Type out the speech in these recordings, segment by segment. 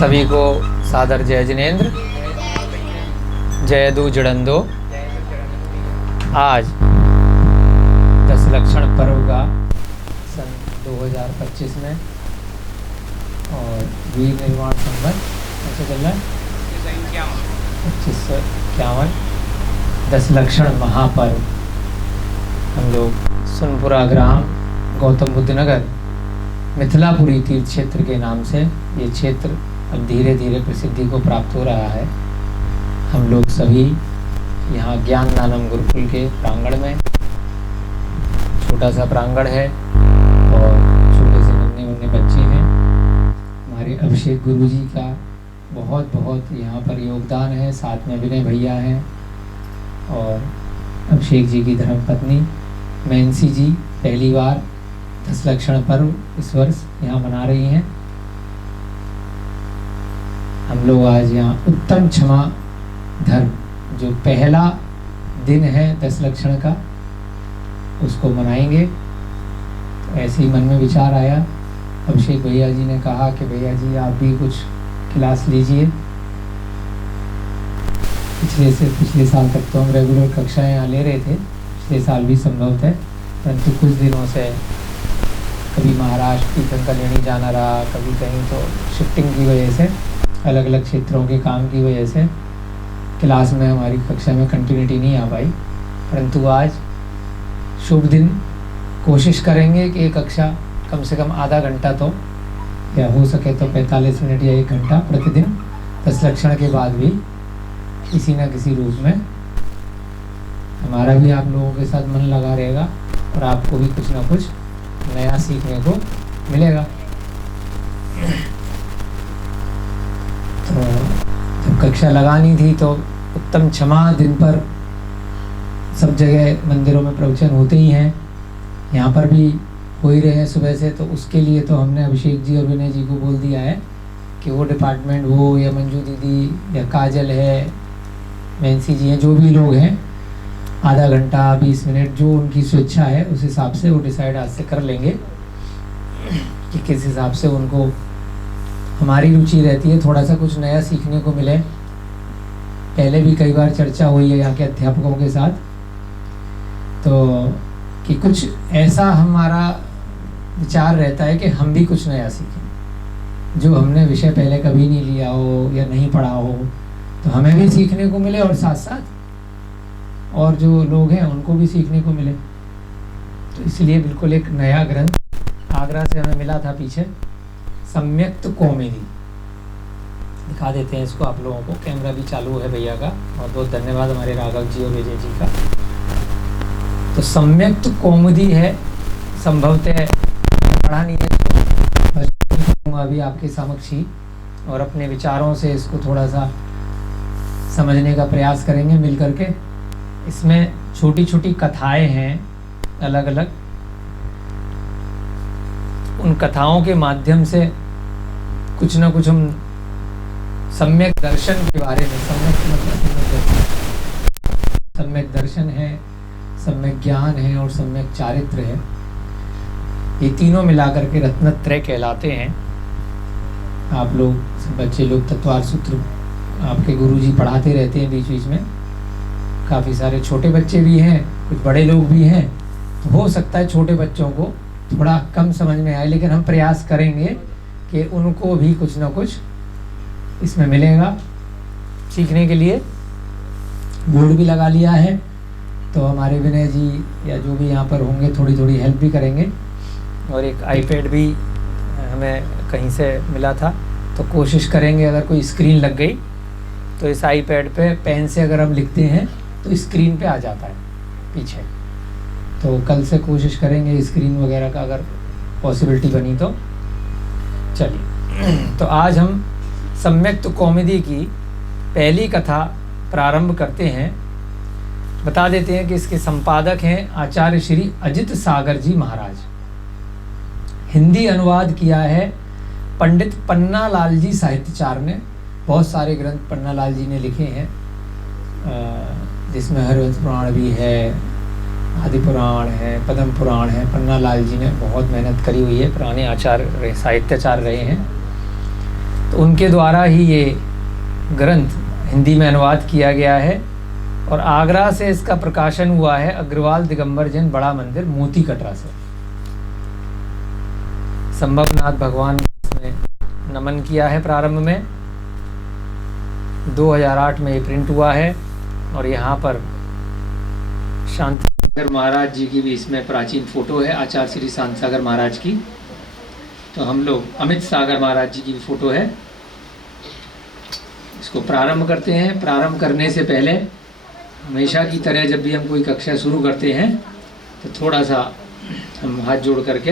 सभी को सादर जय जिनेंद्र, जय दू जड़ंदो। आज दशलक्षण पर्व का सन 2025 में और वीर निर्माण संबंध ऐसे चल रहा है 2551 दशलक्षण महापर्व। हम लोग सुनपुरा ग्राम गौतम बुद्ध नगर मिथिलापुरी तीर्थ क्षेत्र के नाम से ये क्षेत्र अब धीरे धीरे प्रसिद्धि को प्राप्त हो रहा है। हम लोग सभी यहाँ ज्ञान नानम गुरुकुल के प्रांगण में, छोटा सा प्रांगण है और छोटे से नन्हे मुन्ने बच्चे हैं। हमारे अभिषेक गुरु जी का बहुत बहुत यहाँ पर योगदान है। साथ में विनय भैया हैं और अभिषेक जी की धर्मपत्नी मैंसी जी पहली बार दशलक्षण पर्व इस वर्ष यहाँ मना रही हैं। हम लोग आज यहाँ उत्तम क्षमा धर्म जो पहला दिन है दशलक्षण का उसको मनाएंगे। तो ऐसे ही मन में विचार आया, अभिषेक भैया जी ने कहा कि भैया जी आप भी कुछ क्लास लीजिए। पिछले साल तक तो हम रेगुलर कक्षाएं यहाँ ले रहे थे, पिछले साल भी संभव है, परंतु कुछ दिनों से कभी महाराष्ट्र की कल्याणी जाना रहा, कभी कहीं तो शिफ्टिंग की वजह से, अलग अलग क्षेत्रों के काम की वजह से क्लास में हमारी कक्षा में कंटिन्यूटी नहीं आ पाई। परंतु आज शुभ दिन, कोशिश करेंगे कि एक कक्षा कम से कम आधा घंटा तो, या हो सके तो 45 मिनट या 1 घंटा प्रतिदिन दशलक्षण के बाद भी किसी न किसी रूप में हमारा भी आप लोगों के साथ मन लगा रहेगा और आपको भी कुछ ना कुछ नया सीखने को मिलेगा। तो जब कक्षा लगानी थी तो उत्तम क्षमा दिन पर सब जगह मंदिरों में प्रवचन होते ही हैं, यहाँ पर भी हो ही रहे हैं सुबह से। तो उसके लिए तो हमने अभिषेक जी और विनय जी को बोल दिया है कि वो डिपार्टमेंट, वो या मंजू दीदी या काजल है, मैंसी जी हैं, जो भी लोग हैं, आधा घंटा 20 मिनट जो उनकी स्वेच्छा है उस हिसाब से वो डिसाइड आज से कर लेंगे कि किस हिसाब से उनको, हमारी रुचि रहती है थोड़ा सा कुछ नया सीखने को मिले। पहले भी कई बार चर्चा हुई है यहाँ के अध्यापकों के साथ, तो कि कुछ ऐसा हमारा विचार रहता है कि हम भी कुछ नया सीखें, जो हमने विषय पहले कभी नहीं लिया हो या नहीं पढ़ा हो, तो हमें भी सीखने को मिले और साथ साथ और जो लोग हैं उनको भी सीखने को मिले। तो इसलिए बिल्कुल एक नया ग्रंथ आगरा से हमें मिला था पीछे, सम्यक्त कौमुदी। दिखा देते हैं इसको आप लोगों को, कैमरा भी चालू है भैया का, और बहुत धन्यवाद हमारे राघव जी और विजय जी का। तो सम्यक्त कौमुदी है, संभवतः पढ़ा नहीं है तो अभी आपके समक्ष ही, और अपने विचारों से इसको थोड़ा सा समझने का प्रयास करेंगे मिल करके। इसमें छोटी छोटी कथाएं हैं अलग अलग, उन कथाओं के माध्यम से कुछ ना कुछ हम सम्यक दर्शन के बारे में, सम्यक दर्शन है, सम्यक ज्ञान है और सम्यक चारित्र है, ये तीनों मिलाकर के रत्नत्रय कहलाते हैं। आप लोग बच्चे लोग तत्वार सूत्र आपके गुरुजी पढ़ाते रहते हैं बीच बीच में, काफ़ी सारे छोटे बच्चे भी हैं, कुछ बड़े लोग भी हैं, तो हो सकता है छोटे बच्चों को थोड़ा कम समझ में आए, लेकिन हम प्रयास करेंगे कि उनको भी कुछ ना कुछ इसमें मिलेगा सीखने के लिए। बोर्ड भी लगा लिया है, तो हमारे विनय जी या जो भी यहाँ पर होंगे थोड़ी थोड़ी हेल्प भी करेंगे। और एक आईपैड भी हमें कहीं से मिला था, तो कोशिश करेंगे अगर कोई स्क्रीन लग गई तो इस आईपैड पे पेन से अगर हम लिखते हैं तो स्क्रीन पे आ जाता है पीछे। तो कल से कोशिश करेंगे स्क्रीन वगैरह का अगर पॉसिबिलिटी बनी तो। चलिए, तो आज हम सम्यक्त कौमुदी की पहली कथा प्रारंभ करते हैं। बता देते हैं कि इसके संपादक हैं आचार्य श्री अजित सागर जी महाराज। हिंदी अनुवाद किया है पंडित पन्नालाल जी साहित्यकार ने। बहुत सारे ग्रंथ पन्नालाल जी ने लिखे हैं, जिसमें हरिवंश पुराण भी है, आदि पुराण है, पद्म पुराण है। पन्नालाल जी ने बहुत मेहनत करी हुई है, पुराने आचार्य साहित्याचार्य रहे हैं। तो उनके द्वारा ही ये ग्रंथ हिंदी में अनुवाद किया गया है और आगरा से इसका प्रकाशन हुआ है अग्रवाल दिगंबर जैन बड़ा मंदिर मोती कटरा से। संभवनाथ भगवान ने नमन किया है प्रारंभ में, 2008 में ये प्रिंट हुआ है और यहाँ पर शांति सागर महाराज जी की भी इसमें प्राचीन फोटो है, आचार्य श्री शांत सागर महाराज की। तो हम लोग अमित सागर महाराज जी की भी फोटो है। इसको प्रारंभ करते हैं। प्रारंभ करने से पहले हमेशा की तरह जब भी हम कोई कक्षा शुरू करते हैं तो थोड़ा सा हम हाथ जोड़ करके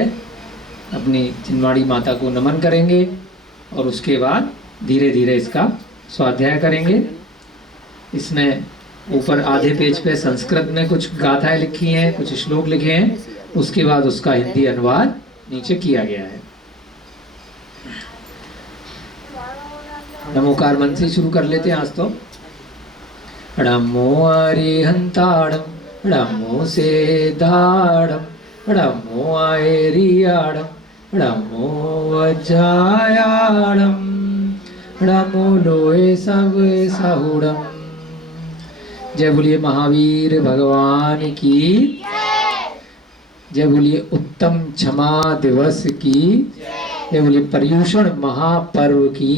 अपनी चिन्वाड़ी माता को नमन करेंगे और उसके बाद धीरे धीरे इसका स्वाध्याय करेंगे। इसमें ऊपर आधे पेज पे संस्कृत में कुछ गाथाएं लिखी हैं, कुछ श्लोक लिखे हैं, उसके बाद उसका हिंदी अनुवाद नीचे किया गया है। नमोकार मंत्र से शुरू कर लेते हैं आज तो। नमो अरिहंताड़म नमो से दाड़म नमो आयरियाड़म नमो वज्रायाड़म नमो लोए सब साहुड़म। जय बोलिए महावीर भगवान की जय बोलिए उत्तम क्षमा दिवस की जय बोलिए पर्युषण महापर्व की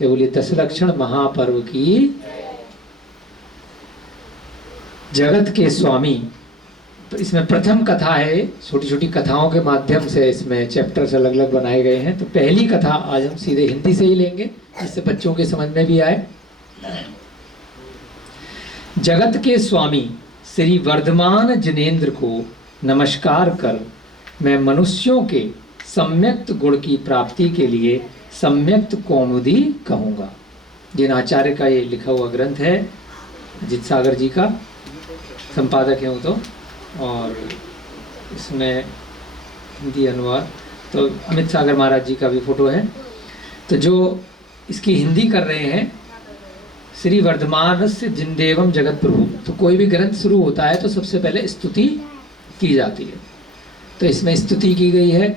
जय बोलिए दशलक्षण महापर्व की। जगत के स्वामी, तो इसमें प्रथम कथा है, छोटी छोटी कथाओं के माध्यम से इसमें चैप्टर्स अलग अलग बनाए गए हैं। तो पहली कथा आज हम सीधे हिंदी से ही लेंगे जिससे बच्चों के समझ में भी आए। जगत के स्वामी श्री वर्धमान जिनेंद्र को नमस्कार कर मैं मनुष्यों के सम्यक्त गुण की प्राप्ति के लिए सम्यक्त कौमुदी कहूँगा। जिन आचार्य का ये लिखा हुआ ग्रंथ है, अजित सागर जी का संपादक है वो तो, और इसमें हिंदी अनुवाद तो अमित सागर महाराज जी का भी फोटो है। तो जो इसकी हिंदी कर रहे हैं श्री वर्धमान से जिनदेवम जगत प्रभु। तो कोई भी ग्रंथ शुरू होता है तो सबसे पहले स्तुति की जाती है। तो इसमें स्तुति की गई है।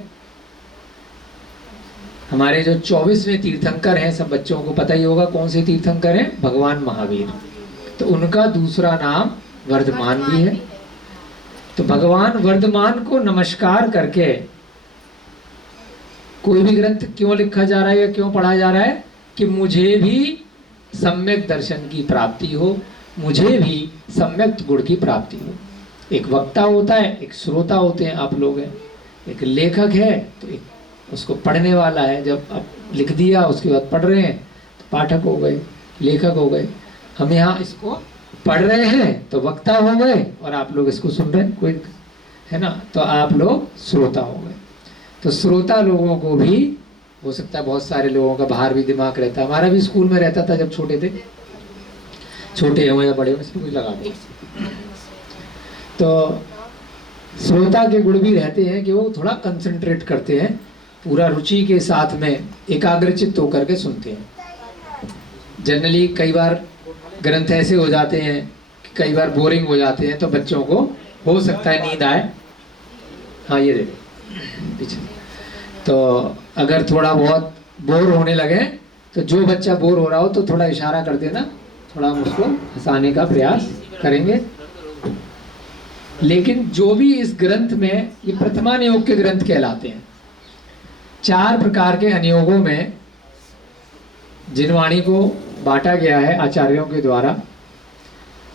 हमारे जो 24वें तीर्थंकर हैं, सब बच्चों को पता ही होगा कौन से तीर्थंकर हैं, भगवान महावीर। तो उनका दूसरा नाम वर्धमान भी है। तो भगवान वर्धमान को नमस्कार करके कोई भी ग्रंथ क्यों लिखा जा रहा है या क्यों पढ़ा जा रहा है कि मुझे भी सम्यक दर्शन की प्राप्ति हो, मुझे भी सम्यक गुण की प्राप्ति हो। एक वक्ता होता है, एक श्रोता होते हैं, आप लोग हैं, एक लेखक है तो एक उसको पढ़ने वाला है। जब आप लिख दिया उसके बाद पढ़ रहे हैं तो पाठक हो गए, लेखक हो गए। हम यहाँ इसको पढ़ रहे हैं तो वक्ता हो गए और आप लोग इसको सुन रहे हैं, कोई है ना, तो आप लोग श्रोता हो गए। तो श्रोता लोगों को भी हो सकता है, बहुत सारे लोगों का बाहर भी दिमाग रहता है। हमारा भी स्कूल में रहता था जब छोटे थे, छोटे हो या बड़े हो, इसमें कुछ लगा दे। तो श्रोता के गुण भी रहते हैं कि वो थोड़ा कंसंट्रेट करते हैं, पूरा रुचि के साथ में एकाग्रचित्त होकर के सुनते हैं। जनरली कई बार ग्रंथ ऐसे हो जाते हैं कि कई बार बोरिंग हो जाते हैं, तो बच्चों को हो सकता है नींद आए। हाँ ये देखो पीछे। तो अगर थोड़ा बहुत बोर होने लगे तो जो बच्चा बोर हो रहा हो तो थोड़ा इशारा कर देना, थोड़ा हम उसको हंसाने का प्रयास करेंगे। लेकिन जो भी इस ग्रंथ में, ये प्रथमा नियोग के ग्रंथ कहलाते हैं। 4 प्रकार के अनुयोगों में जिनवाणी को बांटा गया है आचार्यों के द्वारा।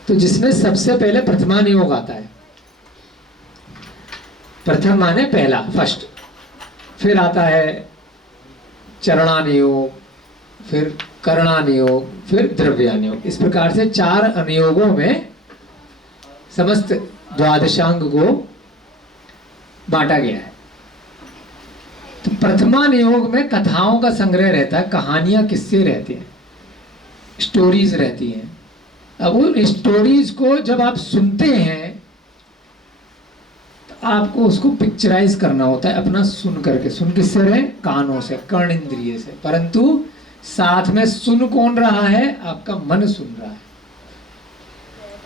तो जिसमें सबसे पहले प्रथमा नियोग आता है। प्रथम माने पहला, फर्स्ट। फिर आता है चरणानियोग, फिर करणानियोग, फिर द्रव्यानियोग। इस प्रकार से 4 अनुयोगों में समस्त द्वादशांग को बांटा गया है। तो प्रथमा नियोग में कथाओं का संग्रह रहता है, कहानियां, किस्से रहते हैं, स्टोरीज रहती हैं। अब उन स्टोरीज को जब आप सुनते हैं तो आपको उसको पिक्चराइज करना होता है अपना सुन करके। सुन किससे रहे? कानों से, कर्ण इंद्रिय से। परंतु साथ में सुन कौन रहा है? आपका मन सुन रहा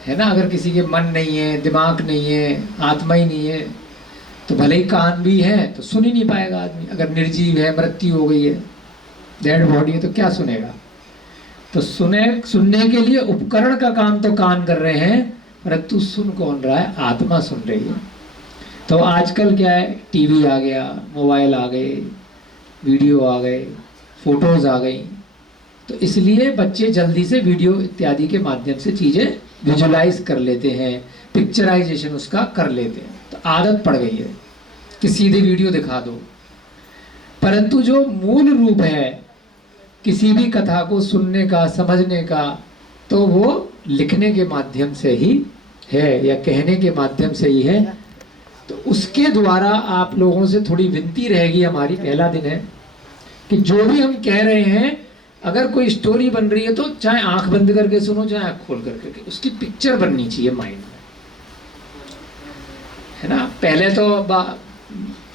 है ना। अगर किसी के मन नहीं है, दिमाग नहीं है, आत्मा ही नहीं है, तो भले ही कान भी है तो सुन ही नहीं पाएगा आदमी। अगर निर्जीव है, मृत्यु हो गई है डेड बॉडी है तो क्या सुनेगा? तो सुनने के लिए उपकरण का काम तो कान कर रहे हैं, परंतु सुन कौन रहा है? आत्मा सुन रही है। तो आजकल क्या है, टीवी आ गया, मोबाइल आ गए, वीडियो आ गए, फोटोज आ गई, तो इसलिए बच्चे जल्दी से वीडियो इत्यादि के माध्यम से चीज़ें विजुलाइज कर लेते हैं, पिक्चराइजेशन उसका कर लेते हैं। तो आदत पड़ गई है कि सीधे वीडियो दिखा दो, परंतु जो मूल रूप है किसी भी कथा को सुनने का, समझने का, तो वो लिखने के माध्यम से ही है या कहने के माध्यम से ही है। तो उसके द्वारा आप लोगों से थोड़ी विनती रहेगी हमारी, पहला दिन है कि जो भी हम कह रहे हैं, अगर कोई स्टोरी बन रही है तो चाहे आंख बंद करके सुनो, चाहे आंख खोल करके, उसकी पिक्चर बननी चाहिए माइंड में, है ना। पहले तो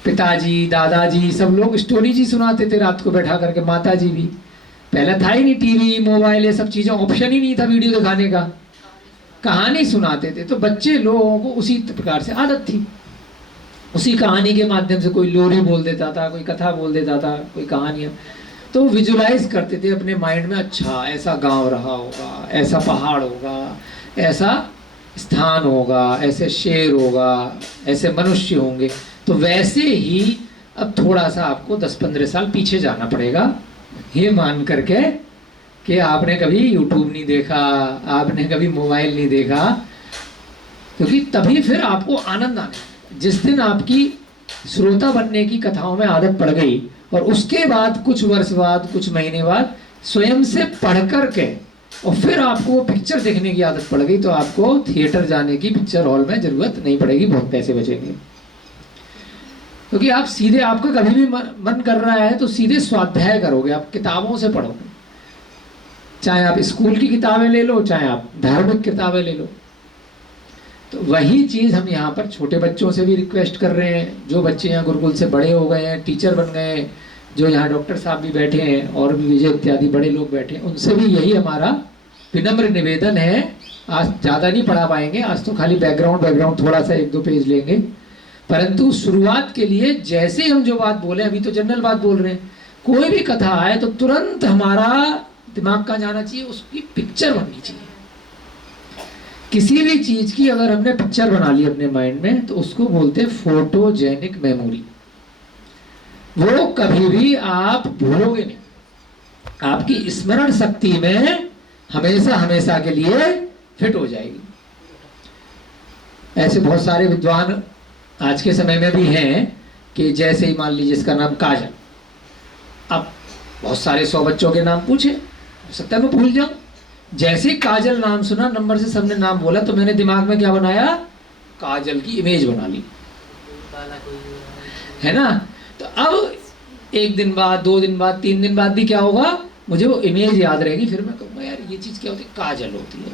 पिताजी, दादाजी सब लोग स्टोरी जी सुनाते थे रात को बैठा करके, माताजी भी। पहले था ही नहीं टीवी, मोबाइल, ये सब चीजें, ऑप्शन ही नहीं था वीडियो दिखाने का, कहानी सुनाते थे। तो बच्चे लोगों को उसी प्रकार से आदत थी, उसी कहानी के माध्यम से कोई लोरी बोल देता था, कोई कथा बोल देता था, कोई कहानियाँ, तो विजुलाइज करते थे अपने माइंड में, अच्छा ऐसा गांव रहा होगा, ऐसा पहाड़ होगा, ऐसा स्थान होगा, ऐसे शेर होगा, ऐसे मनुष्य होंगे। तो वैसे ही अब थोड़ा सा आपको 10-15 साल पीछे जाना पड़ेगा, ये मान करके कि आपने कभी यूट्यूब नहीं देखा, आपने कभी मोबाइल नहीं देखा, क्योंकि तभी फिर आपको आनंद आने। जिस दिन आपकी श्रोता बनने की कथाओं में आदत पड़ गई और उसके बाद कुछ वर्ष बाद, कुछ महीने बाद स्वयं से पढ़ कर के और फिर आपको वो पिक्चर देखने की आदत पड़ गई, तो आपको थिएटर जाने की, पिक्चर हॉल में जरूरत नहीं पड़ेगी, बहुत पैसे बचेंगे। क्योंकि आप सीधे, आपका कभी भी मन कर रहा है तो सीधे स्वाध्याय करोगे, आप किताबों से पढ़ोगे, चाहे आप स्कूल की किताबें ले लो, चाहे आप धार्मिक किताबें ले लो। तो वही चीज़ हम यहाँ पर छोटे बच्चों से भी रिक्वेस्ट कर रहे हैं, जो बच्चे यहाँ गुरुकुल से बड़े हो गए हैं, टीचर बन गए हैं, जो यहाँ डॉक्टर साहब भी बैठे हैं और भी विजय इत्यादि बड़े लोग बैठे हैं, उनसे भी यही हमारा विनम्र निवेदन है। आज ज़्यादा नहीं पढ़ा पाएंगे, आज तो खाली बैकग्राउंड थोड़ा सा 1-2 पेज लेंगे, परंतु शुरुआत के लिए जैसे हम जो बात बोले, अभी तो जनरल बात बोल रहे हैं, कोई भी कथा आए तो तुरंत हमारा दिमाग का जाना चाहिए, उसकी पिक्चर बननी चाहिए। किसी भी चीज की अगर हमने पिक्चर बना ली अपने माइंड में, तो उसको बोलते हैं फोटोजेनिक मेमोरी। वो कभी भी आप भूलोगे नहीं, आपकी स्मरण शक्ति में हमेशा हमेशा के लिए फिट हो जाएगी। ऐसे बहुत सारे विद्वान आज के समय में भी हैं कि जैसे ही मान लीजिए इसका नाम काजल, अब बहुत सारे 100 बच्चों के नाम पूछे, हो सकता है मैं भूल जाऊं। जैसे ही काजल नाम सुना, नंबर से सबने नाम बोला, तो मैंने दिमाग में क्या बनाया, काजल की इमेज बना ली, है ना। तो अब 1 दिन बाद, 2 दिन बाद, 3 दिन बाद भी क्या होगा, मुझे वो इमेज याद रहेगी, फिर मैं कहूँगा यार ये चीज़ क्या होती है, काजल होती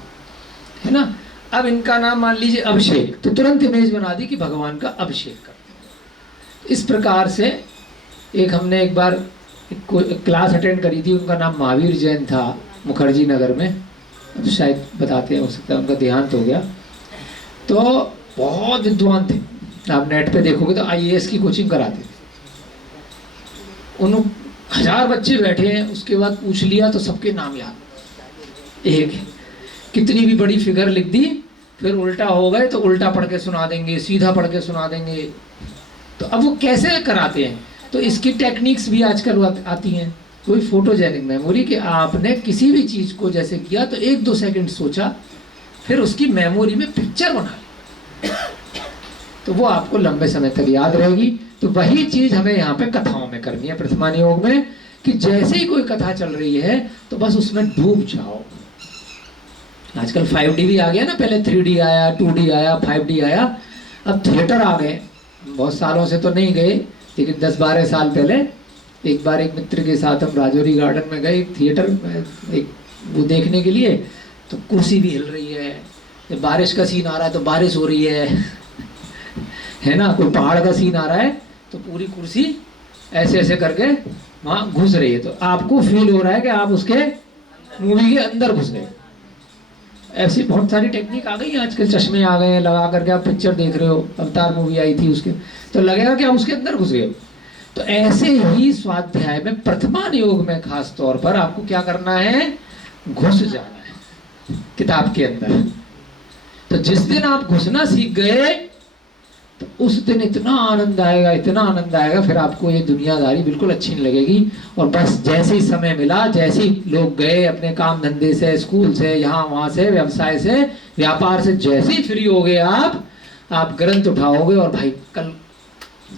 है ना। अब इनका नाम मान लीजिए अभिषेक, तो तुरंत इमेज बना दी कि भगवान का अभिषेक करते। इस प्रकार से हमने एक बार एक क्लास अटेंड करी थी, उनका नाम महावीर जैन था, मुखर्जी नगर में, अब शायद बताते हैं, हो सकता है उनका देहांत हो गया। तो बहुत विद्वान थे, आप नेट पे देखोगे तो IAS की कोचिंग कराते थे। उन 1000 बच्चे बैठे हैं, उसके बाद पूछ लिया तो सबके नाम याद, एक कितनी भी बड़ी फिगर लिख दी, फिर उल्टा हो गए तो उल्टा पढ़ के सुना देंगे, सीधा पढ़ के सुना देंगे। तो अब वो कैसे कराते हैं, तो इसकी टेक्निक्स भी आजकल आती हैं। कोई फोटोजेनिक मेमोरी, कि आपने किसी भी चीज़ को जैसे किया तो 1-2 सेकंड सोचा, फिर उसकी मेमोरी में पिक्चर बना ली, तो वो आपको लंबे समय तक याद रहेगी। तो वही चीज़ हमें यहाँ पे कथाओं में करनी है प्रथमान योग में, कि जैसे ही कोई कथा चल रही है तो बस उसमें डूब जाओ। आजकल 5D भी आ गया ना, पहले 3D आया, 2D आया, 5D आया, अब थिएटर आ गए। बहुत सालों से तो नहीं गए, लेकिन 10-12 साल पहले एक बार एक मित्र के साथ हम राजौरी गार्डन में गए, थिएटर में, एक वो देखने के लिए। तो कुर्सी भी हिल रही है, जब बारिश का सीन आ रहा है तो बारिश हो रही है ना, कोई पहाड़ का सीन आ रहा है तो पूरी कुर्सी ऐसे ऐसे करके वहाँ घुस रही है, तो आपको फील हो रहा है कि आप उसके मूवी के अंदर घुस गए। ऐसी बहुत सारी टेक्निक आ गई है आजकल, चश्मे आ गए हैं, लगा करके आप पिक्चर देख रहे हो, अवतार मूवी आई थी उसके, तो लगेगा कि आप उसके अंदर घुस गए। तो ऐसे ही स्वाध्याय में प्रथमान योग में खास तौर पर आपको क्या करना है, घुस जाना है किताब के अंदर। तो जिस दिन आप घुसना सीख गए तो उस दिन इतना आनंद आएगा, इतना आनंद आएगा, फिर आपको ये दुनियादारी बिल्कुल अच्छी नहीं लगेगी। और बस जैसे ही समय मिला, जैसे ही लोग गए अपने काम धंधे से, स्कूल से, यहाँ वहां से, व्यवसाय से, व्यापार से, जैसे ही फ्री हो गए आप ग्रंथ उठाओगे और भाई कल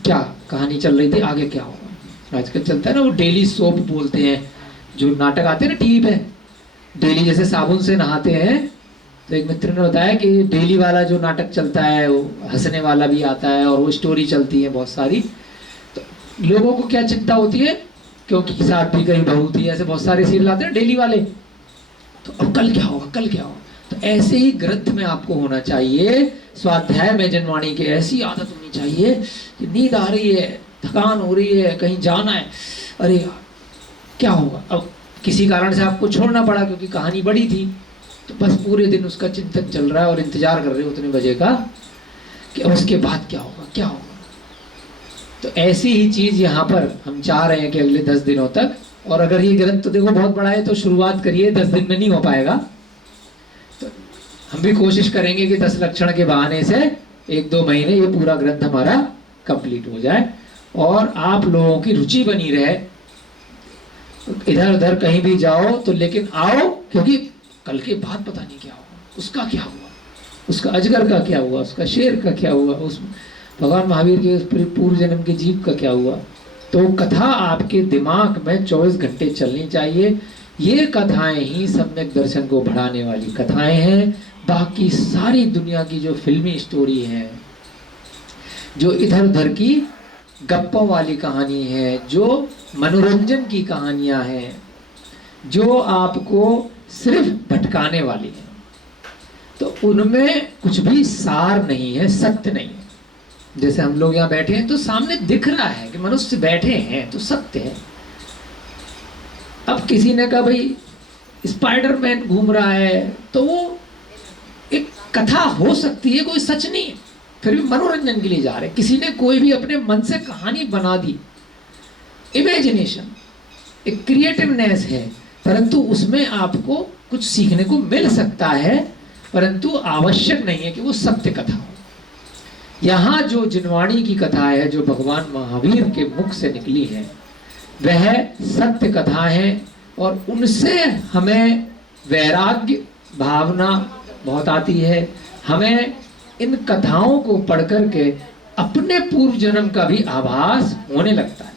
क्या कहानी चल रही थी, आगे क्या होगा। आजकल चलता है ना वो डेली सोप बोलते हैं, जो नाटक आते हैं ना टीवी पे, डेली जैसे साबुन से नहाते हैं। तो एक मित्र ने बताया कि डेली वाला जो नाटक चलता है वो हंसने वाला भी आता है और वो स्टोरी चलती है बहुत सारी। तो लोगों को क्या चिंता होती है, क्योंकि साथ भी कहीं बहू थी, ऐसे बहुत सारे सीरियल आते हैं डेली वाले। तो अब कल क्या होगा, कल क्या होगा। तो ऐसे ही ग्रंथ में आपको होना चाहिए, स्वाध्याय में जनवाणी की ऐसी आदत होनी चाहिए कि नींद आ रही है, थकान हो रही है, कहीं जाना है, अरे यार क्या होगा। अब किसी कारण से आपको छोड़ना पड़ा क्योंकि कहानी बड़ी थी, तो बस पूरे दिन उसका चिंतन चल रहा है और इंतजार कर रहे हो उतने बजे का कि अब उसके बाद क्या होगा, क्या होगा। तो ऐसी ही चीज यहाँ पर हम चाह रहे हैं कि अगले 10 दिनों तक, और अगर ये ग्रंथ तो देखो बहुत बड़ा है तो शुरुआत करिए, 10 दिन में नहीं हो पाएगा। तो हम भी कोशिश करेंगे कि 10 लक्षण के बहाने से 1-2 महीने ये पूरा ग्रंथ हमारा कंप्लीट हो जाए और आप लोगों की रुचि बनी रहे। इधर उधर कहीं भी जाओ तो लेकिन आओ, क्योंकि कल के बाद पता नहीं क्या होगा, उसका क्या हुआ, उसका अजगर का क्या हुआ, उसका शेर का क्या हुआ, उस भगवान महावीर के पूर्व जन्म के जीव का क्या हुआ। तो कथा आपके दिमाग में 24 घंटे चलनी चाहिए। ये कथाएं ही सम्यक दर्शन को बढ़ाने वाली कथाएं हैं। बाकी सारी दुनिया की जो फिल्मी स्टोरी है, जो इधर उधर की गप्पों वाली कहानी है, जो मनोरंजन की कहानियां हैं, जो आपको सिर्फ भटकाने वाली है, तो उनमें कुछ भी सार नहीं है, सत्य नहीं है। जैसे हम लोग यहाँ बैठे हैं तो सामने दिख रहा है कि मनुष्य बैठे हैं तो सत्य है। अब किसी ने कहा भाई स्पाइडरमैन घूम रहा है, तो वो एक कथा हो सकती है, कोई सच नहीं है, फिर भी मनोरंजन के लिए जा रहे हैं। किसी ने कोई भी अपने मन से कहानी बना दी, इमेजिनेशन, एक क्रिएटिवनेस है, परंतु उसमें आपको कुछ सीखने को मिल सकता है, परंतु आवश्यक नहीं है कि वो सत्य कथा हो। यहाँ जो जिनवाणी की कथा है, जो भगवान महावीर के मुख से निकली है, वह सत्य कथा है और उनसे हमें वैराग्य भावना बहुत आती है। हमें इन कथाओं को पढ़ करके अपने पूर्व जन्म का भी आभास होने लगता है।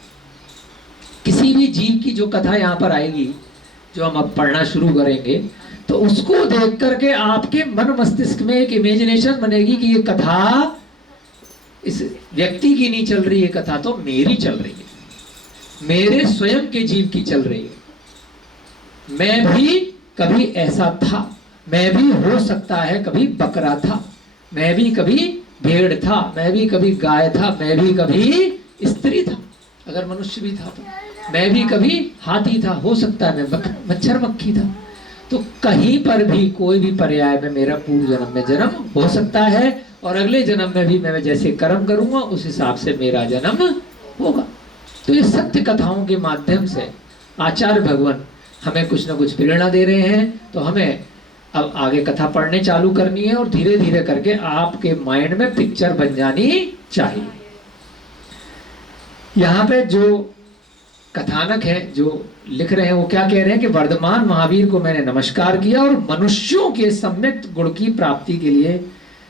किसी भी जीव की जो कथा यहाँ पर आएगी, जो हम अब पढ़ना शुरू करेंगे, तो उसको देख करके आपके मन मस्तिष्क में एक इमेजिनेशन बनेगी कि ये कथा इस व्यक्ति की नहीं चल रही है, कथा तो मेरी चल रही है, मेरे स्वयं के जीव की चल रही है। मैं भी कभी ऐसा था, मैं भी हो सकता है कभी बकरा था, मैं भी कभी भेड़ था, मैं भी कभी गाय था, मैं भी कभी स्त्री था, अगर मनुष्य भी था तो मैं भी कभी हाथी था, हो सकता है मैं मच्छर मक्खी था। तो कहीं पर भी कोई भी पर्याय में मेरा पूर्व जन्म में जन्म हो सकता है और अगले जन्म में भी मैं जैसे कर्म करूंगा उस हिसाब से मेरा जन्म होगा। तो ये सत्य कथाओं के माध्यम से आचार्य भगवान हमें कुछ ना कुछ प्रेरणा दे रहे हैं। तो हमें अब आगे कथा पढ़ने चालू करनी है और धीरे धीरे करके आपके माइंड में पिक्चर बन जानी चाहिए। यहाँ पे जो कथानक है, जो लिख रहे हैं, वो क्या कह रहे हैं कि वर्धमान महावीर को मैंने नमस्कार किया और मनुष्यों के सम्यक गुण की प्राप्ति के लिए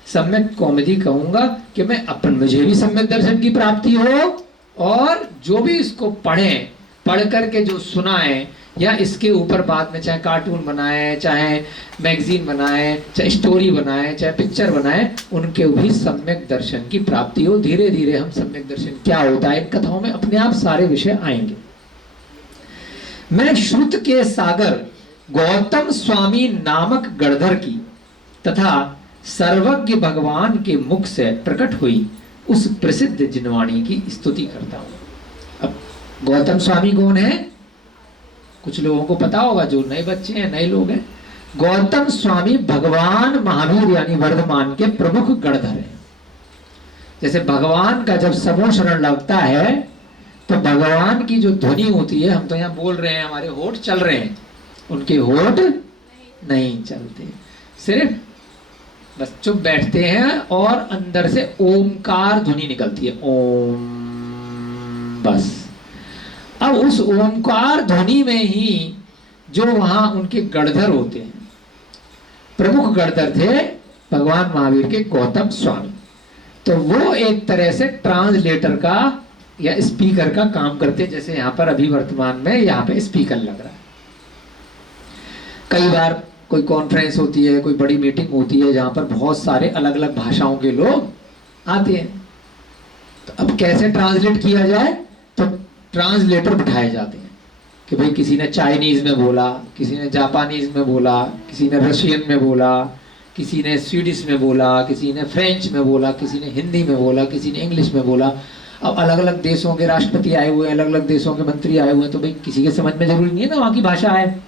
सम्यक कौमुदी कहूंगा कि मैं अपन मुझे भी सम्यक दर्शन की प्राप्ति हो, और जो भी इसको पढ़ें, पढ़ करके जो सुनाएं या इसके ऊपर बाद में चाहे कार्टून बनाए, चाहे मैगजीन बनाए, चाहे स्टोरी बनाए, चाहे पिक्चर बनाए, उनके भी सम्यक दर्शन की प्राप्ति हो। धीरे धीरे हम सम्यक दर्शन क्या होता है इन कथाओं में अपने आप सारे विषय आएंगे। मैं श्रुत के सागर गौतम स्वामी नामक गणधर की तथा सर्वज्ञ भगवान के मुख से प्रकट हुई उस प्रसिद्ध जिनवाणी की स्तुति करता हूं। अब गौतम स्वामी कौन है? कुछ लोगों को पता होगा, जो नए बच्चे हैं, नए लोग हैं। गौतम स्वामी भगवान महावीर यानी वर्धमान के प्रमुख गणधर हैं। जैसे भगवान का जब समूह शरण लगता है तो भगवान की जो ध्वनि होती है, हम तो यहाँ बोल रहे हैं, हमारे होठ चल रहे हैं, उनके होठ नहीं चलते, सिर्फ बस चुप बैठते हैं और अंदर से ओमकार ध्वनि निकलती है, ओम, बस। अब उस ओमकार ध्वनि में ही जो वहां उनके गणधर होते हैं, प्रमुख गणधर थे भगवान महावीर के गौतम स्वामी, तो वो एक तरह से ट्रांसलेटर का या स्पीकर का काम करते, जैसे यहां पर अभी वर्तमान में यहां पे स्पीकर लग रहा है। कई बार कोई कॉन्फ्रेंस होती है, कोई बड़ी मीटिंग होती है जहां पर बहुत सारे अलग अलग भाषाओं के लोग आते हैं, तो अब कैसे ट्रांसलेट किया जाए, तो ट्रांसलेटर बिठाए जाते हैं कि भाई किसी ने चाइनीज में बोला, किसी ने जापानीज में बोला, किसी ने रशियन में बोला, किसी ने स्वीडिश में बोला, किसी ने फ्रेंच में बोला, किसी ने हिंदी में बोला, किसी ने इंग्लिश में बोला। अब अलग अलग देशों के राष्ट्रपति आए हुए हैं, अलग अलग देशों के मंत्री आए हुए हैं, तो भाई किसी के समझ में जरूरी नहीं है ना वहाँ की भाषा है,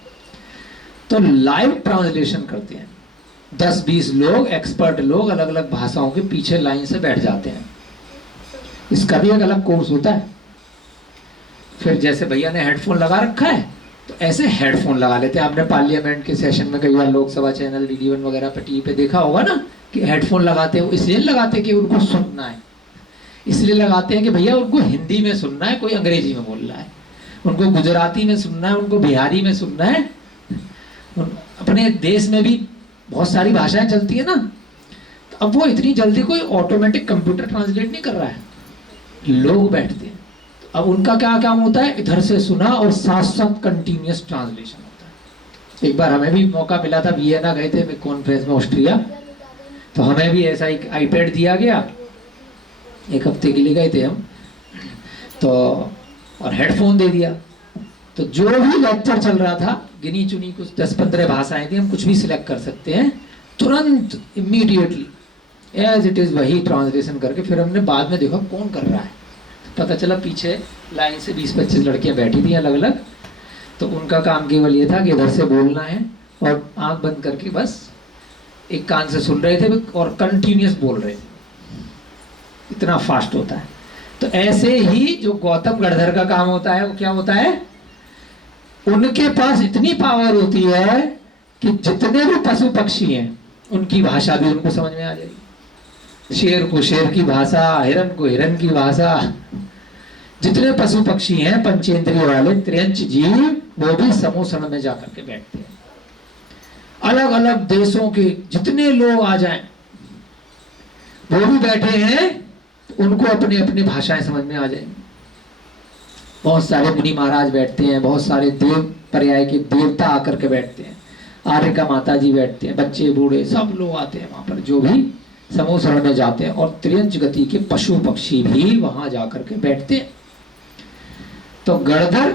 तो लाइव ट्रांसलेशन करते हैं। 10-20 लोग, एक्सपर्ट लोग अलग अलग भाषाओं के पीछे लाइन से बैठ जाते हैं। इसका भी एक अलग कोर्स होता है। फिर जैसे भैया ने हेडफोन लगा रखा है, तो ऐसे हेडफोन लगा लेते हैं। आपने पार्लियामेंट के सेशन में कई बार लोकसभा चैनल DD1 वगैरह पे टीवी पे देखा होगा ना कि हेडफोन लगाते हैं। इसलिए लगाते हैं कि उनको सुनना है, इसलिए लगाते हैं कि भैया उनको हिंदी में सुनना है, कोई अंग्रेजी में बोल रहा है, उनको गुजराती में सुनना है, उनको बिहारी में सुनना है। अपने देश में भी बहुत सारी भाषाएं चलती है ना, तो अब वो इतनी जल्दी कोई ऑटोमेटिक कंप्यूटर ट्रांसलेट नहीं कर रहा है, लोग बैठते हैं। तो अब उनका क्या काम होता है, इधर से सुना और साथ साथ कंटिन्यूअस ट्रांसलेशन होता है। एक बार हमें भी मौका मिला था, वियना गए थे कॉन्फ्रेंस में, ऑस्ट्रिया, तो हमें भी ऐसा एक आईपैड दिया गया, 1 हफ्ते के लिए गए थे हम, तो और हेडफोन दे दिया। तो जो भी लेक्चर चल रहा था, गिनी चुनी कुछ 10-15 भाषाएं थी, हम कुछ भी सिलेक्ट कर सकते हैं, तुरंत इमीडिएटली एज इट इज वही ट्रांसलेशन करके फिर हमने बाद में देखा कौन कर रहा है, पता चला पीछे लाइन से 20-25 लड़कियां बैठी थी अलग अलग। तो उनका काम केवल ये था कि इधर से बोलना है और आंख बंद करके बस एक कान से सुन रहे थे और कंटिन्यूस बोल रहे थे, इतना फास्ट होता है। तो ऐसे ही जो गौतम गणधर का काम होता है, वो क्या होता है, उनके पास इतनी पावर होती है कि जितने भी पशु पक्षी हैं उनकी भाषा भी उनको समझ में आ जाएगी। शेर को शेर की भाषा, हिरन को हिरन की भाषा, जितने पशु पक्षी हैं पंचेंद्रिय वाले त्रियंच जीव, वो भी समूह सण में जाकर के बैठते हैं। अलग अलग देशों के जितने लोग आ जाएं, वो भी बैठे हैं, उनको अपने अपने भाषाएं समझ में आ जाएंगी। बहुत सारे मुनि महाराज बैठते हैं, बहुत सारे देव पर्याय के देवता आकर के बैठते हैं, आर्यका माता जी बैठते हैं, बच्चे बूढ़े सब लोग आते हैं वहां पर, जो भी समूह शरण में जाते हैं। और त्रियंच गति के पशु पक्षी भी वहां जाकर के बैठते हैं। तो गणधर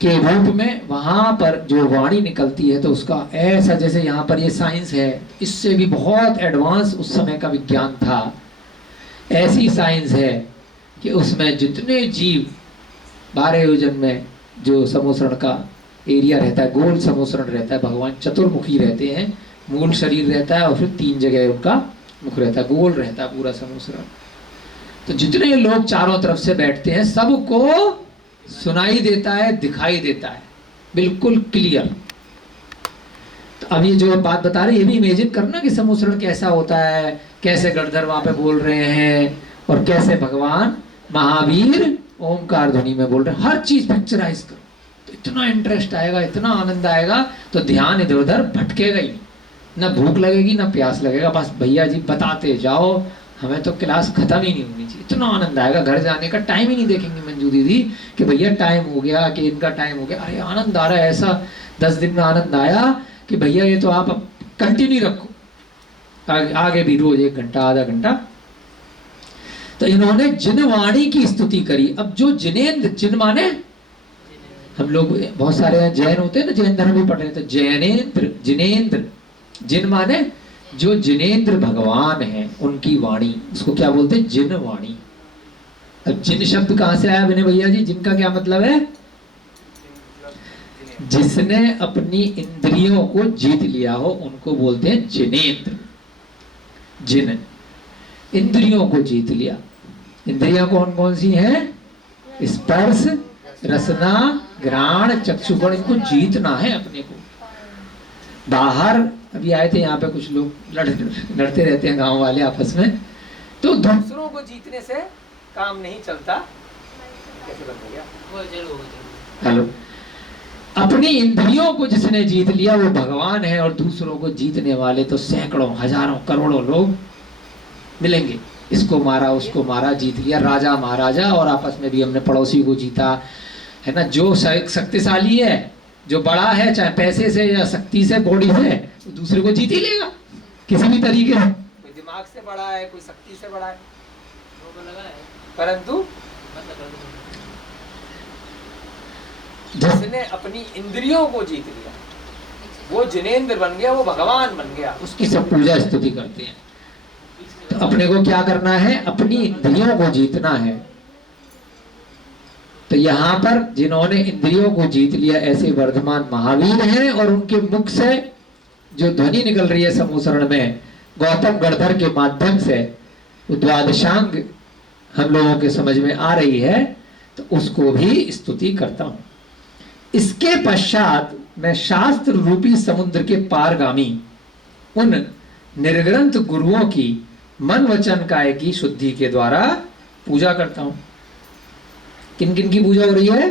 के रूप में वहां पर जो वाणी निकलती है, तो उसका ऐसा, जैसे यहाँ पर ये साइंस है, इससे भी बहुत एडवांस उस समय का विज्ञान था। ऐसी साइंस है कि उसमें जितने जीव 12 योजन में जो समोसरण का एरिया रहता है, गोल समोसरण रहता है, भगवान चतुर्मुखी रहते हैं, मूल शरीर रहता है और फिर 3 जगह उनका मुख रहता है, गोल रहता है पूरा समोसरण। तो जितने लोग चारों तरफ से बैठते हैं, सबको सुनाई देता है, दिखाई देता है, बिल्कुल क्लियर। तो अब ये जो बात बता रहे, ये भी इमेजिन करना कि समोसरण कैसा होता है, कैसे गणधर वहां पे बोल रहे हैं और कैसे भगवान महावीर ओमकार ध्वनि में बोल रहे हैं। हर चीज पिक्चराइज करो, तो इतना इंटरेस्ट आएगा, इतना आनंद आएगा, तो ध्यान इधर उधर भटकेगा ही, ना भूख लगेगी ना प्यास लगेगा, बस भैया जी बताते जाओ, हमें तो क्लास खत्म ही नहीं होनी चाहिए। इतना आनंद आएगा, घर जाने का टाइम ही नहीं देखेंगे मंजू दीदी कि भैया टाइम हो गया, कि इनका टाइम हो गया। अरे आनंद आ रहा है, ऐसा 10 दिन में आनंद आया कि भैया ये तो आप कंटिन्यू रखो, आगे भी रोज 1 घंटा आधा घंटा। तो इन्होंने जिनवाणी की स्तुति करी। अब जो जिनेंद्र, जिन माने हम लोग बहुत सारे जैन होते हैं ना, जैन धर्म भी पढ़ रहे, तो जैनेन्द्र, जिनेंद्र, जिन माने जो जिनेंद्र भगवान है उनकी वाणी, उसको क्या बोलते हैं, जिन वाणी। अब जिन शब्द कहां से आया विनय भैया जी, जिनका क्या मतलब है, जिसने अपनी इंद्रियों को जीत लिया हो उनको बोलते हैं जिनेंद्र। जिन इंद्रियों को जीत लिया। इंद्रियां कौन कौन सी हैं, स्पर्श, रसना, घ्राण, चक्षुगुण, इनको जीतना है अपने को। बाहर अभी आए थे यहाँ पे कुछ लोग लड़ते रहते हैं गांव वाले आपस में, तो दूसरों को जीतने से काम नहीं चलता। कैसे बन गया? हेलो, अपनी इंद्रियों को जिसने जीत लिया वो भगवान है, और दूसरों को जीतने वाले तो सैकड़ों, हजारों, करोड़ों लोग मिलेंगे। इसको मारा, उसको मारा, जीत लिया, राजा महाराजा, और आपस में भी हमने पड़ोसी को जीता है ना। जो शक्तिशाली है, जो बड़ा है, चाहे पैसे से या शक्ति से, बॉडी से, तो दूसरे को जीत ही लेगा किसी भी तरीके से। कोई दिमाग से बड़ा है, कोई शक्ति से बड़ा है, परंतु जिसने अपनी इंद्रियों को जीत लिया वो जिनेंद्र बन गया, वो भगवान बन गया, उसकी सब पूजा स्तुति करते हैं। तो अपने को क्या करना है? अपनी इंद्रियों को जीतना है। तो यहाँ पर जिन्होंने इंद्रियों को जीत लिया ऐसे वर्धमान महावीर हैं, और उनके मुख से जो ध्वनि निकल रही है समूसरण में गौतम गणधर के माध्यम से, वो द्वादशांग हम लोगों के समझ में आ रही है, तो उसको भी स्तुति करता हूं। इसके पश्चात मैं शास्त्र रूपी समुद्र के पारगामी उन निर्ग्रंथ गुरुओं की मन वचन काय की शुद्धि के द्वारा पूजा करता हूं। किन किन की पूजा हो रही है?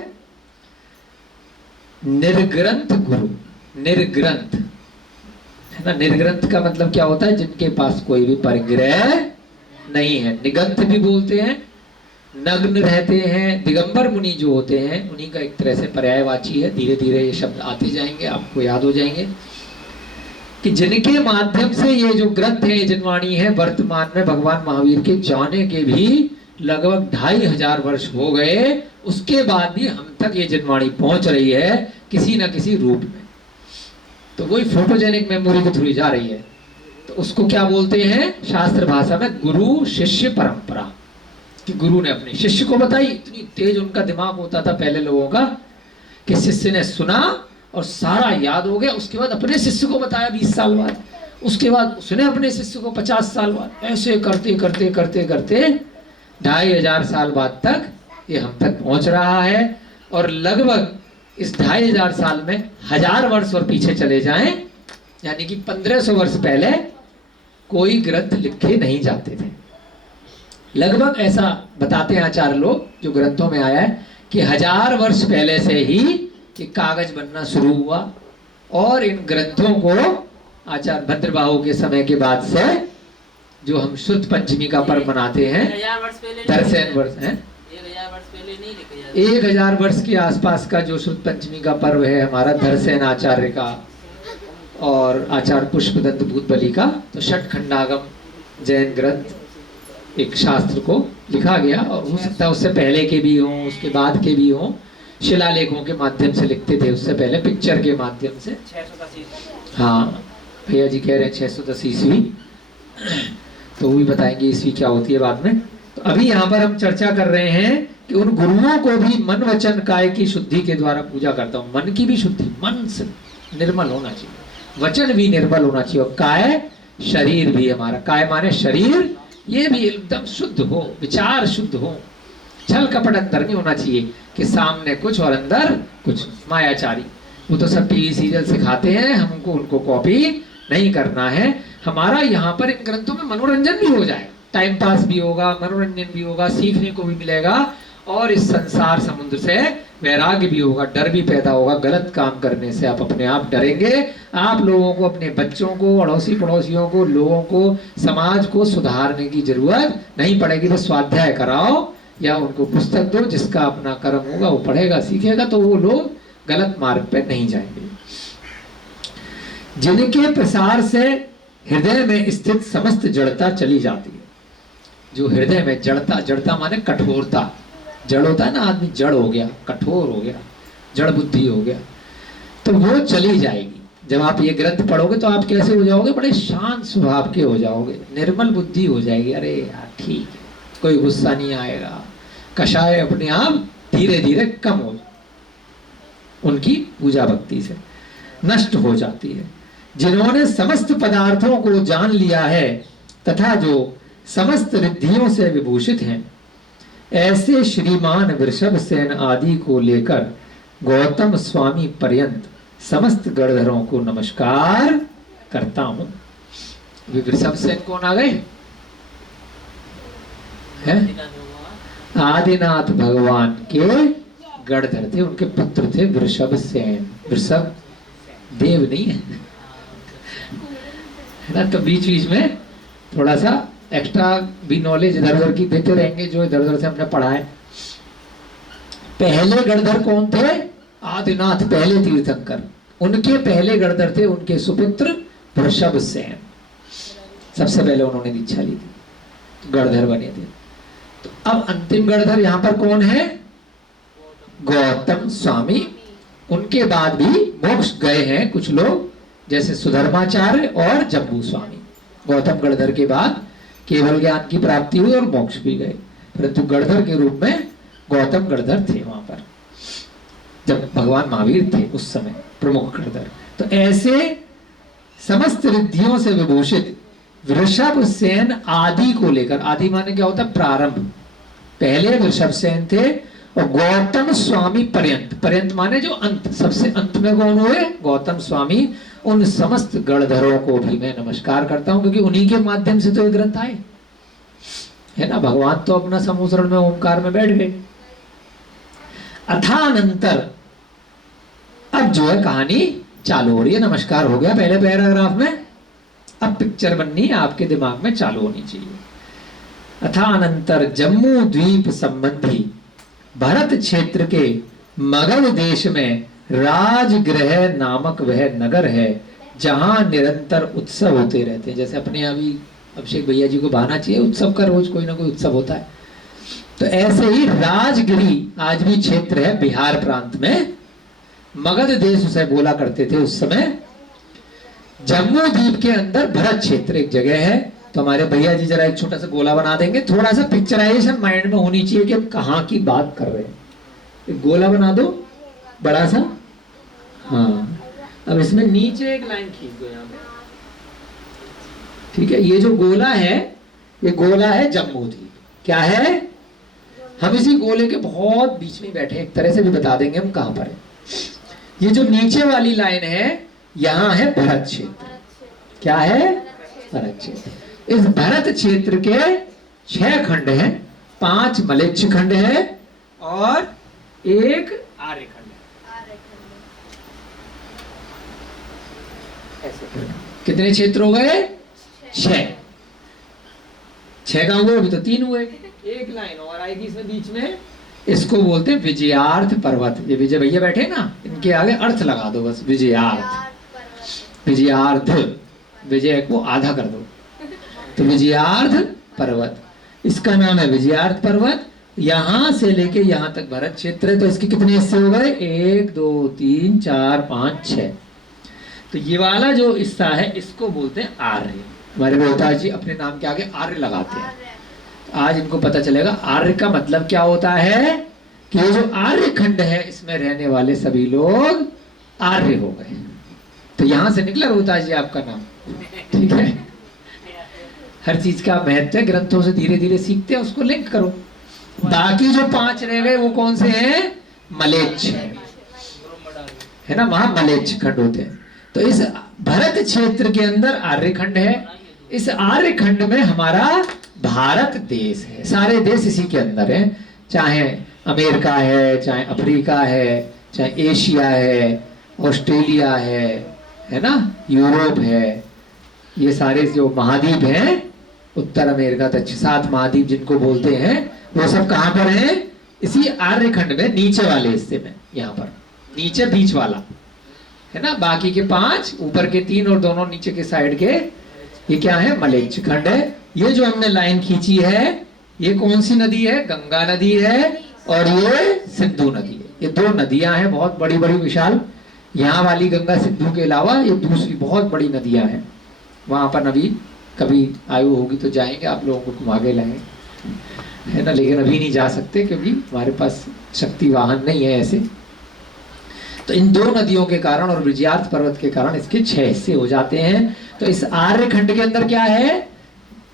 निर्ग्रंथ गुरु। निर्ग्रंथ है ना, निर्ग्रंथ का मतलब क्या होता है? जिनके पास कोई भी परिग्रह नहीं है। निगंथ भी बोलते हैं, नग्न रहते हैं, दिगंबर मुनि जो होते हैं, उन्हीं का एक तरह से पर्यायवाची है। धीरे धीरे ये शब्द आते जाएंगे, आपको याद हो जाएंगे कि जिनके माध्यम से ये जो ग्रंथ है, जिनवाणी है, वर्तमान में भगवान महावीर के जाने के भी लगभग 2500 वर्ष हो गए, उसके बाद भी हम तक ये जिनवाणी पहुंच रही है किसी न किसी रूप में। तो वही फोटोजेनिक मेमोरी के थ्रू जा रही है। तो उसको क्या बोलते हैं शास्त्र भाषा में? गुरु शिष्य परंपरा। कि गुरु ने अपने शिष्य को बताई। इतनी तेज उनका दिमाग होता था पहले लोगों का कि शिष्य ने सुना और सारा याद हो गया, उसके बाद अपने शिष्य को बताया 20 साल बाद, उसके बाद उसने अपने शिष्य को 50 साल बाद, ऐसे करते करते करते करते 2500 साल बाद तक ये हम तक पहुंच रहा है। और लगभग इस 2500 साल में 1000 वर्ष और पीछे चले जाएं, यानी कि 1500 वर्ष पहले कोई ग्रंथ लिखे नहीं जाते थे। लगभग ऐसा बताते हैं आचार्य लोग, जो ग्रंथों में आया है कि 1000 वर्ष पहले से ही ये कागज बनना शुरू हुआ, और इन ग्रंथों को आचार्य भद्रबाहु के समय के बाद से जो हम शुद्ध पंचमी का पर्व मनाते हैं, 1000 वर्ष है 1000 वर्ष के आसपास का जो शुद्ध पंचमी का पर्व है हमारा, धरसेन आचार्य का और आचार्य पुष्पदंत भूतबली का, तो षट खंडागम जैन ग्रंथ एक शास्त्र को लिखा गया, और हो सकता है उससे पहले के भी हों, उसके बाद के भी हों। शिलालेखों के माध्यम से लिखते थे, उससे पहले पिक्चर के माध्यम से। 610 हाँ, भैया जी कह रहे हैं 610 ईस्वी, तो वो भी बताएंगे ईस्वी क्या होती है बाद में। तो अभी यहाँ पर हम चर्चा कर रहे हैं कि उन गुरुओं को भी मन वचन काय की शुद्धि के द्वारा पूजा करता हूँ। मन की भी शुद्धि, मन से निर्मल होना चाहिए, वचन भी निर्मल होना चाहिए, और काय शरीर भी हमारा, काय माने शरीर, ये भी एकदम शुद्ध हो, विचार शुद्ध हो, छल कपट अंदर नहीं होना चाहिए कि सामने कुछ और अंदर कुछ। मायाचारी वो तो सब टीवी सीरियल सिखाते हैं, हमको उनको कॉपी नहीं करना है। हमारा यहाँ पर इन ग्रंथों में मनोरंजन भी हो जाए, टाइम पास भी होगा, मनोरंजन भी होगा, सीखने को भी मिलेगा, और इस संसार समुद्र से वैराग्य भी होगा, डर भी पैदा होगा। गलत काम करने से आप अपने आप डरेंगे। आप लोगों को, अपने बच्चों को, अड़ोसी पड़ोसियों को, लोगों को, समाज को सुधारने की जरूरत नहीं पड़ेगी। बस स्वाध्याय कराओ या उनको पुस्तक दो, जिसका अपना कर्म होगा वो पढ़ेगा सीखेगा, तो वो लोग गलत मार्ग पे नहीं जाएंगे। जिनके प्रसार से हृदय में स्थित समस्त जड़ता चली जाती है। जो हृदय में जड़ता, जड़ता माने कठोरता, जड़ होता है ना, आदमी जड़ हो गया, कठोर हो गया, जड़ बुद्धि हो गया, तो वो चली जाएगी। जब आप ये ग्रंथ पढ़ोगे तो आप कैसे हो जाओगे? बड़े शांत स्वभाव के हो जाओगे, निर्मल बुद्धि हो जाएगी। अरे यार ठीक है, कोई गुस्सा नहीं आएगा, कषाय अपने आप धीरे धीरे कम हो, उनकी पूजा भक्ति से नष्ट हो जाती है। जिन्होंने समस्त पदार्थों को जान लिया है तथा जो समस्त रिद्धियों से विभूषित हैं, ऐसे श्रीमान वृषभ सेन आदि को लेकर गौतम स्वामी पर्यंत समस्त गणधरों को नमस्कार करता हूं। वृषभ सेन कौन आ गए हैं? आदिनाथ भगवान के गणधर थे, उनके पुत्र थे वृषभ सेन। वृषभ देव नहीं है ना। तो बीच बीच में थोड़ा सा एक्स्ट्रा भी नॉलेज इधर उधर की देते रहेंगे जो इधर उधर से हमने पढ़ा है। पहले गणधर कौन थे? आदिनाथ, पहले तीर्थंकर। उनके पहले गणधर थे उनके सुपुत्र वृषभ सेन। सबसे पहले उन्होंने दीक्षा ली थी, तो गणधर बने थे। तो अब अंतिम गणधर यहां पर कौन है? गौतम स्वामी। उनके बाद भी मोक्ष गए हैं कुछ लोग, जैसे सुधर्माचार्य और जम्बू स्वामी। गौतम गणधर के बाद केवल ज्ञान की प्राप्ति हुई और मोक्ष भी गए, परंतु गणधर के रूप में गौतम गणधर थे वहां पर, जब भगवान महावीर थे उस समय प्रमुख गणधर। तो ऐसे समस्त रिद्धियों से विभूषित वृषभ सेन आदि को लेकर, आदि माने क्या होता है? प्रारंभ। पहले वृषभ सेन थे और गौतम स्वामी पर्यंत, पर्यंत माने जो अंत, सबसे अंत में कौन हुए? गौतम स्वामी। उन समस्त गणधरों को भी मैं नमस्कार करता हूं, क्योंकि उन्हीं के माध्यम से तो ये ग्रंथ आए है ना। भगवान तो अपना समुद्र में ओंकार में बैठ गए। अथानंतर अब जो है कहानी चालू हो रही है। नमस्कार हो गया पहले पैराग्राफ में, अब पिक्चर बननी है आपके दिमाग में, चालू होनी चाहिए। अथानंतर जम्मू द्वीप संबंधी भरत क्षेत्र के मगध देश में राजगृह नामक वह नगर है, जहां निरंतर उत्सव होते रहते हैं। जैसे अपने अभी अभिषेक भैया जी को बहाना चाहिए, उत्सव का रोज कोई ना कोई उत्सव होता है। तो ऐसे ही राजगिरी आज भी क्षेत्र है बिहार प्रांत में, मगध देश उसे बोला करते थे उस समय। जम्मू द्वीप के अंदर भरत क्षेत्र एक जगह है। तो हमारे भैया जी जरा एक छोटा सा गोला बना देंगे, थोड़ा सा पिक्चराइजेशन माइंड में होनी चाहिए कि हम कहाँ की बात कर रहे हैं। एक गोला बना दो बड़ा सा। हाँ, अब इसमें नीचे एक लाइन खींच दो यहाँ पे, ठीक है। ये जो गोला है, ये गोला है जम्मू द्वीप। क्या है? हम इसी गोले के बहुत बीच में बैठे, एक तरह से भी बता देंगे हम कहां पर है। ये जो नीचे वाली लाइन है, यहां है भरत क्षेत्र। क्या है? भरत क्षेत्र। इस भरत क्षेत्र के 6 खंड हैं, 5 मलेच्छ खंड है और 1 आर्य खंड है। ऐसे कितने क्षेत्र हो गए? 6 कहां हुए? अभी तो 3 हुए। एक लाइन और आएगी इसमें बीच में, इसको बोलते हैं विजयार्थ पर्वत। ये विजय भैया बैठे ना, इनके आगे अर्थ लगा दो बस, विजयार्थ। विजयार्थ, विजय को आधा कर दो, तो विजयार्थ पर्वत, इसका नाम है विजयार्थ पर्वत। यहां से लेके यहां तक भरत क्षेत्र है। तो इसके कितने हिस्से हो गए? 1 2 3 4 5 6। तो ये वाला जो हिस्सा है इसको बोलते हैं आर्य। हमारे रोहतास जी अपने नाम के आगे आर्य लगाते हैं। आज इनको पता चलेगा आर्य का मतलब क्या होता है, कि ये जो आर्य खंड है इसमें रहने वाले सभी लोग आर्य हो गए। तो यहां से निकला रोहतास जी आपका नाम, ठीक है। हर चीज का महत्व है, ग्रंथों से धीरे धीरे सीखते हैं, उसको लिंक करो। बाकी जो 5 रह गए वो कौन से हैं? मलेच्छ है ना, वहां मलेच्छ खंड होते हैं। तो इस भरत क्षेत्र के अंदर आर्य खंड है। इस आर्य खंड में हमारा भारत देश है, सारे देश इसी के अंदर है। चाहे अमेरिका है, चाहे अफ्रीका है, चाहे एशिया है, ऑस्ट्रेलिया है ना, यूरोप है। ये सारे जो महाद्वीप हैं, उत्तर अमेरिका तक 7 महाद्वीप जिनको बोलते हैं, वो सब कहां पर है? इसी आर्य खंड में, नीचे वाले हिस्से में, यहाँ पर नीचे बीच वाला है ना। बाकी के 5, ऊपर के 3 और दोनों नीचे के साइड के, ये क्या है? मलेच्छ खंड है। ये जो हमने लाइन खींची है, ये कौन सी नदी है? गंगा नदी है और ये सिंधु नदी है। ये 2 नदियां हैं, बहुत बड़ी बड़ी विशाल। यहाँ वाली गंगा सिंधु के अलावा ये दूसरी बहुत बड़ी नदियां हैं। वहां पर अभी कभी आयु होगी तो जाएंगे, आप लोगों को घुमा के लाएंगे, है ना। लेकिन अभी नहीं जा सकते क्योंकि हमारे पास शक्ति वाहन नहीं है ऐसे। तो इन 2 नदियों के कारण और विजयार्थ पर्वत के कारण इसके 6 हिस्से हो जाते हैं। तो इस आर्य खंड के अंदर क्या है,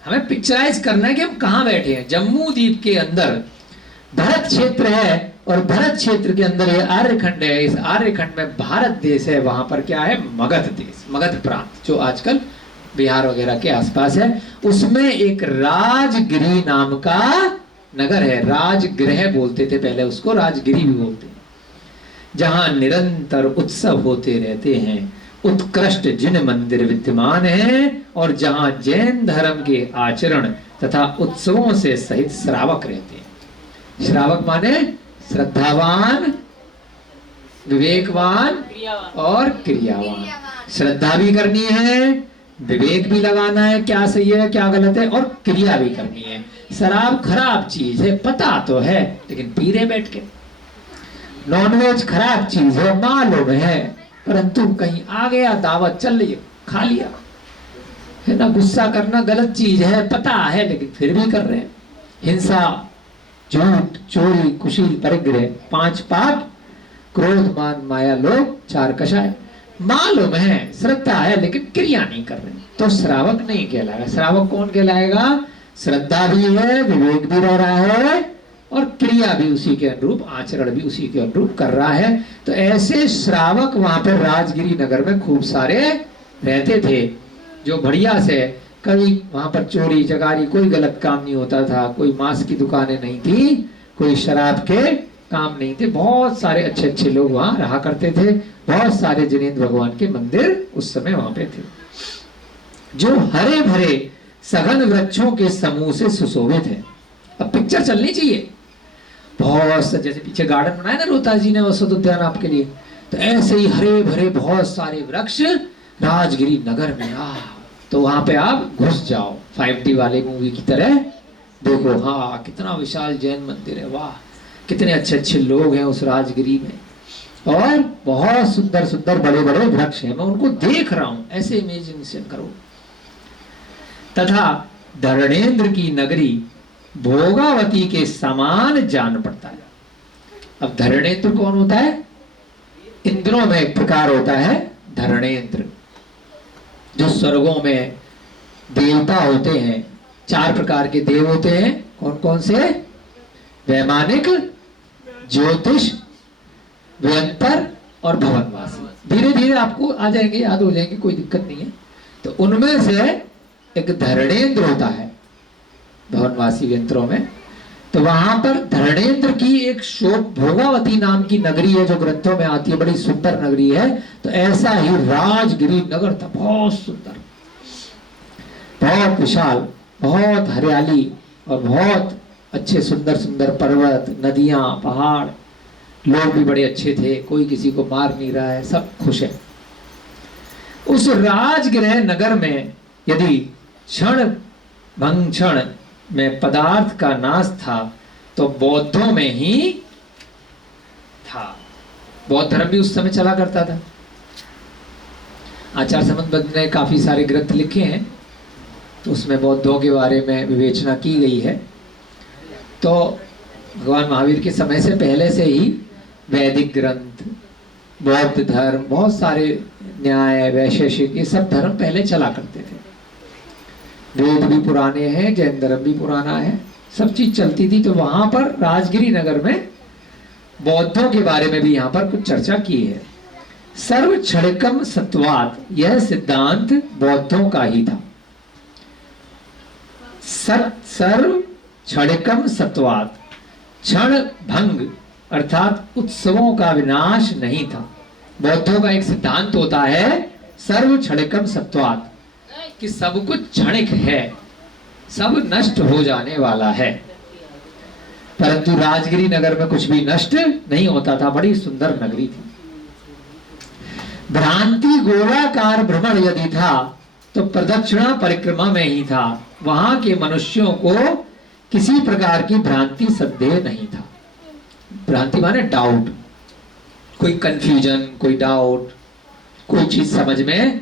हमें पिक्चराइज करना है कि हम कहाँ बैठे हैं। जम्मू द्वीप के अंदर भरत क्षेत्र है और भरत क्षेत्र के अंदर ये आर्यखंड है। इस आर्यखंड में भारत देश है, वहां पर क्या है, मगध देश, मगध प्रांत जो आजकल बिहार वगैरह के आसपास है। उसमें एक राजगिरी नाम का नगर है, राजगृह बोलते थे पहले उसको, राजगिरी भी बोलते हैं, जहां निरंतर उत्सव होते रहते हैं, उत्कृष्ट जिन मंदिर विद्यमान हैं और जहां जैन धर्म के आचरण तथा उत्सवों से सहित श्रावक रहते हैं। श्रावक माने श्रद्धावान, विवेकवान और क्रियावान। श्रद्धा भी करनी है, विवेक भी लगाना है क्या सही है क्या गलत है, और क्रिया भी करनी है। शराब खराब चीज है पता तो है, लेकिन पी रहे बैठ के। नॉनवेज खराब चीज है मालूम है, परंतु कहीं आ गया, दावत चल रही है, खा लिया है ना। गुस्सा करना गलत चीज है पता है, लेकिन फिर भी कर रहे हैं। हिंसा, झूठ, चोरी, कुशील, परिग्रह, 5 पाप, क्रोध, मान, माया, लोभ, 4 कषाय, मालूम है, श्रद्धा है, लेकिन क्रिया नहीं कर रहे, तो श्रावक नहीं कहलाएगा। श्रावक कौन कहलाएगा? श्रद्धा भी है, विवेक भी रह रहा है और क्रिया भी उसी के अनुरूप, आचरण भी उसी के अनुरूप कर रहा है। तो ऐसे श्रावक वहां पर राजगिरी नगर में खूब सारे रहते थे, जो बढ़िया से, कभी वहां पर चोरी चकारी कोई गलत काम नहीं होता था, कोई मांस की दुकानें नहीं थी, कोई शराब के काम नहीं थे, बहुत सारे अच्छे अच्छे लोग वहां रहा करते थे। बहुत सारे जिनेंद्र भगवान के मंदिर उस समय वहां पे थे, जो हरे भरे सघन वृक्षों के समूह से सुशोभित है। अब पिक्चर चलनी चाहिए, बहुत सा, जैसे पीछे गार्डन बनाया ना रोहतास जी ने वसुध उद्यान आपके लिए, तो ऐसे ही हरे भरे बहुत सारे वृक्ष राजगिरी नगर में। तो वहां पे आप घुस जाओ 5D वाले मूवी की तरह, देखो हाँ कितना विशाल जैन मंदिर है, वाह कितने अच्छे अच्छे लोग हैं उस राजगिरी में, और बहुत सुंदर सुंदर बड़े बड़े वृक्ष हैं, मैं उनको देख रहा हूं, ऐसे इमेजिनेशन करो। तथा धरणेन्द्र की नगरी भोगावती के समान जान पड़ता है। अब धरणेन्द्र कौन होता है? इंद्रों में एक प्रकार होता है धरणेन्द्र, जो स्वर्गों में देवता होते हैं। 4 प्रकार के देव होते हैं, कौन कौन से? वैमानिक, ज्योतिष, व्यंतर और भवनवासी। धीरे धीरे आपको आ जाएंगे, याद हो जाएंगे, कोई दिक्कत नहीं है। तो उनमें से एक धरणेन्द्र होता है भवनवासी व्यंतरों में। तो वहां पर धरणेन्द्र की एक शोक भोगावती नाम की नगरी है, जो ग्रंथों में आती है, बड़ी सुंदर नगरी है। तो ऐसा ही राजगिरी नगर था, बहुत सुंदर, बहुत विशाल, बहुत हरियाली और बहुत अच्छे सुंदर सुंदर पर्वत, नदियां, पहाड़, लोग भी बड़े अच्छे थे, कोई किसी को मार नहीं रहा है, सब खुश है। उस राजगृह नगर में यदि क्षण भंग क्षण में पदार्थ का नाश था, तो बौद्धों में ही था। बौद्ध धर्म भी उस समय चला करता था। आचार्य समंत ने काफी सारे ग्रंथ लिखे हैं, तो उसमें बौद्धों के बारे में विवेचना की गई है। तो भगवान महावीर के समय से पहले से ही वैदिक ग्रंथ, बौद्ध धर्म, बहुत सारे न्याय, वैशेषिक, ये सब धर्म पहले चला करते थे। वेद भी पुराने हैं, जैन धर्म भी पुराना है, सब चीज चलती थी। तो वहां पर राजगिरी नगर में बौद्धों के बारे में भी यहाँ पर कुछ चर्चा की है। सर्व क्षणिकम सत्वाद, यह सिद्धांत बौद्धों का ही था। सर्व क्षणिकम सत्वाद, क्षण भंग अर्थात उत्सवों का विनाश नहीं था। बौद्धों का एक सिद्धांत होता है सर्व क्षणिकम सत्वाद, कि सब कुछ क्षणिक है, सब नष्ट हो जाने वाला है। परंतु राजगिरी नगर में कुछ भी नष्ट नहीं होता था, बड़ी सुंदर नगरी थी। भ्रांति गोलाकार भ्रमण यदि था तो प्रदक्षिणा परिक्रमा में ही था। वहां के मनुष्यों को किसी प्रकार की भ्रांति संदेह नहीं था। भ्रांति माने डाउट, कोई कंफ्यूजन, कोई डाउट, कोई चीज समझ में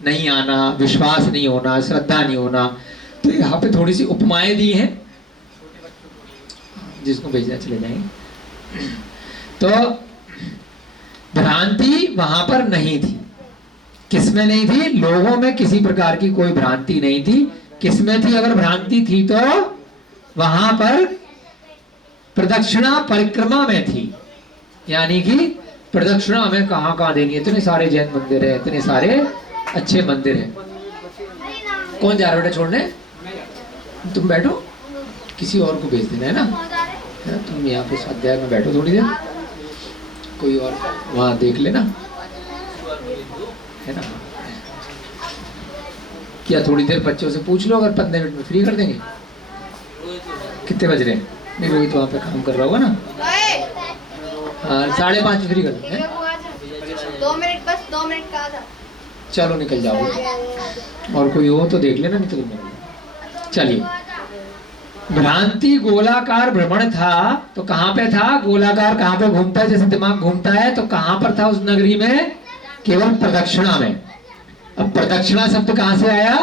नहीं आना, विश्वास नहीं होना, श्रद्धा नहीं होना। तो यहाँ पे थोड़ी सी उपमाएं दी हैं, जिसको भेजना चले जाएंगे। तो भ्रांति वहां पर नहीं थी। किसमें नहीं थी? लोगों में किसी प्रकार की कोई भ्रांति नहीं थी। किसमें थी? अगर भ्रांति थी तो वहां पर प्रदक्षिणा परिक्रमा में थी, यानी कि प्रदक्षिणा हमें कहाँ कहाँ देनी है। इतने सारे जैन मंदिर है, इतने सारे अच्छे मंदिर है। कौन जा रहा है बेटा छोड़ने? तुम बैठो, किसी और को भेज देना है ना, तुम यहाँ पे स्वाध्याय में बैठो थोड़ी देर, कोई और वहाँ देख लेना है ना। क्या थोड़ी देर बच्चों से पूछ लो, अगर 15 मिनट में फ्री कर देंगे। कितने बज रहे हैं? नहीं रोहित वहाँ पे काम कर रहा होगा ना। हाँ 5:30 फ्री कर देंगे। 2 मिनट बस, 2 मिनट का था। चलो निकल जाओगे, और कोई हो तो देख लेना, नहीं तो तुम निकल। चलिए, भ्रांति गोलाकार भ्रमण था, तो कहाँ पे था? गोलाकार कहाँ पे घूमता है? जैसे दिमाग घूमता है, तो कहाँ पर था उस नगरी में? केवल प्रदक्षिणा में। अब प्रदक्षिणा शब्द कहाँ से आया?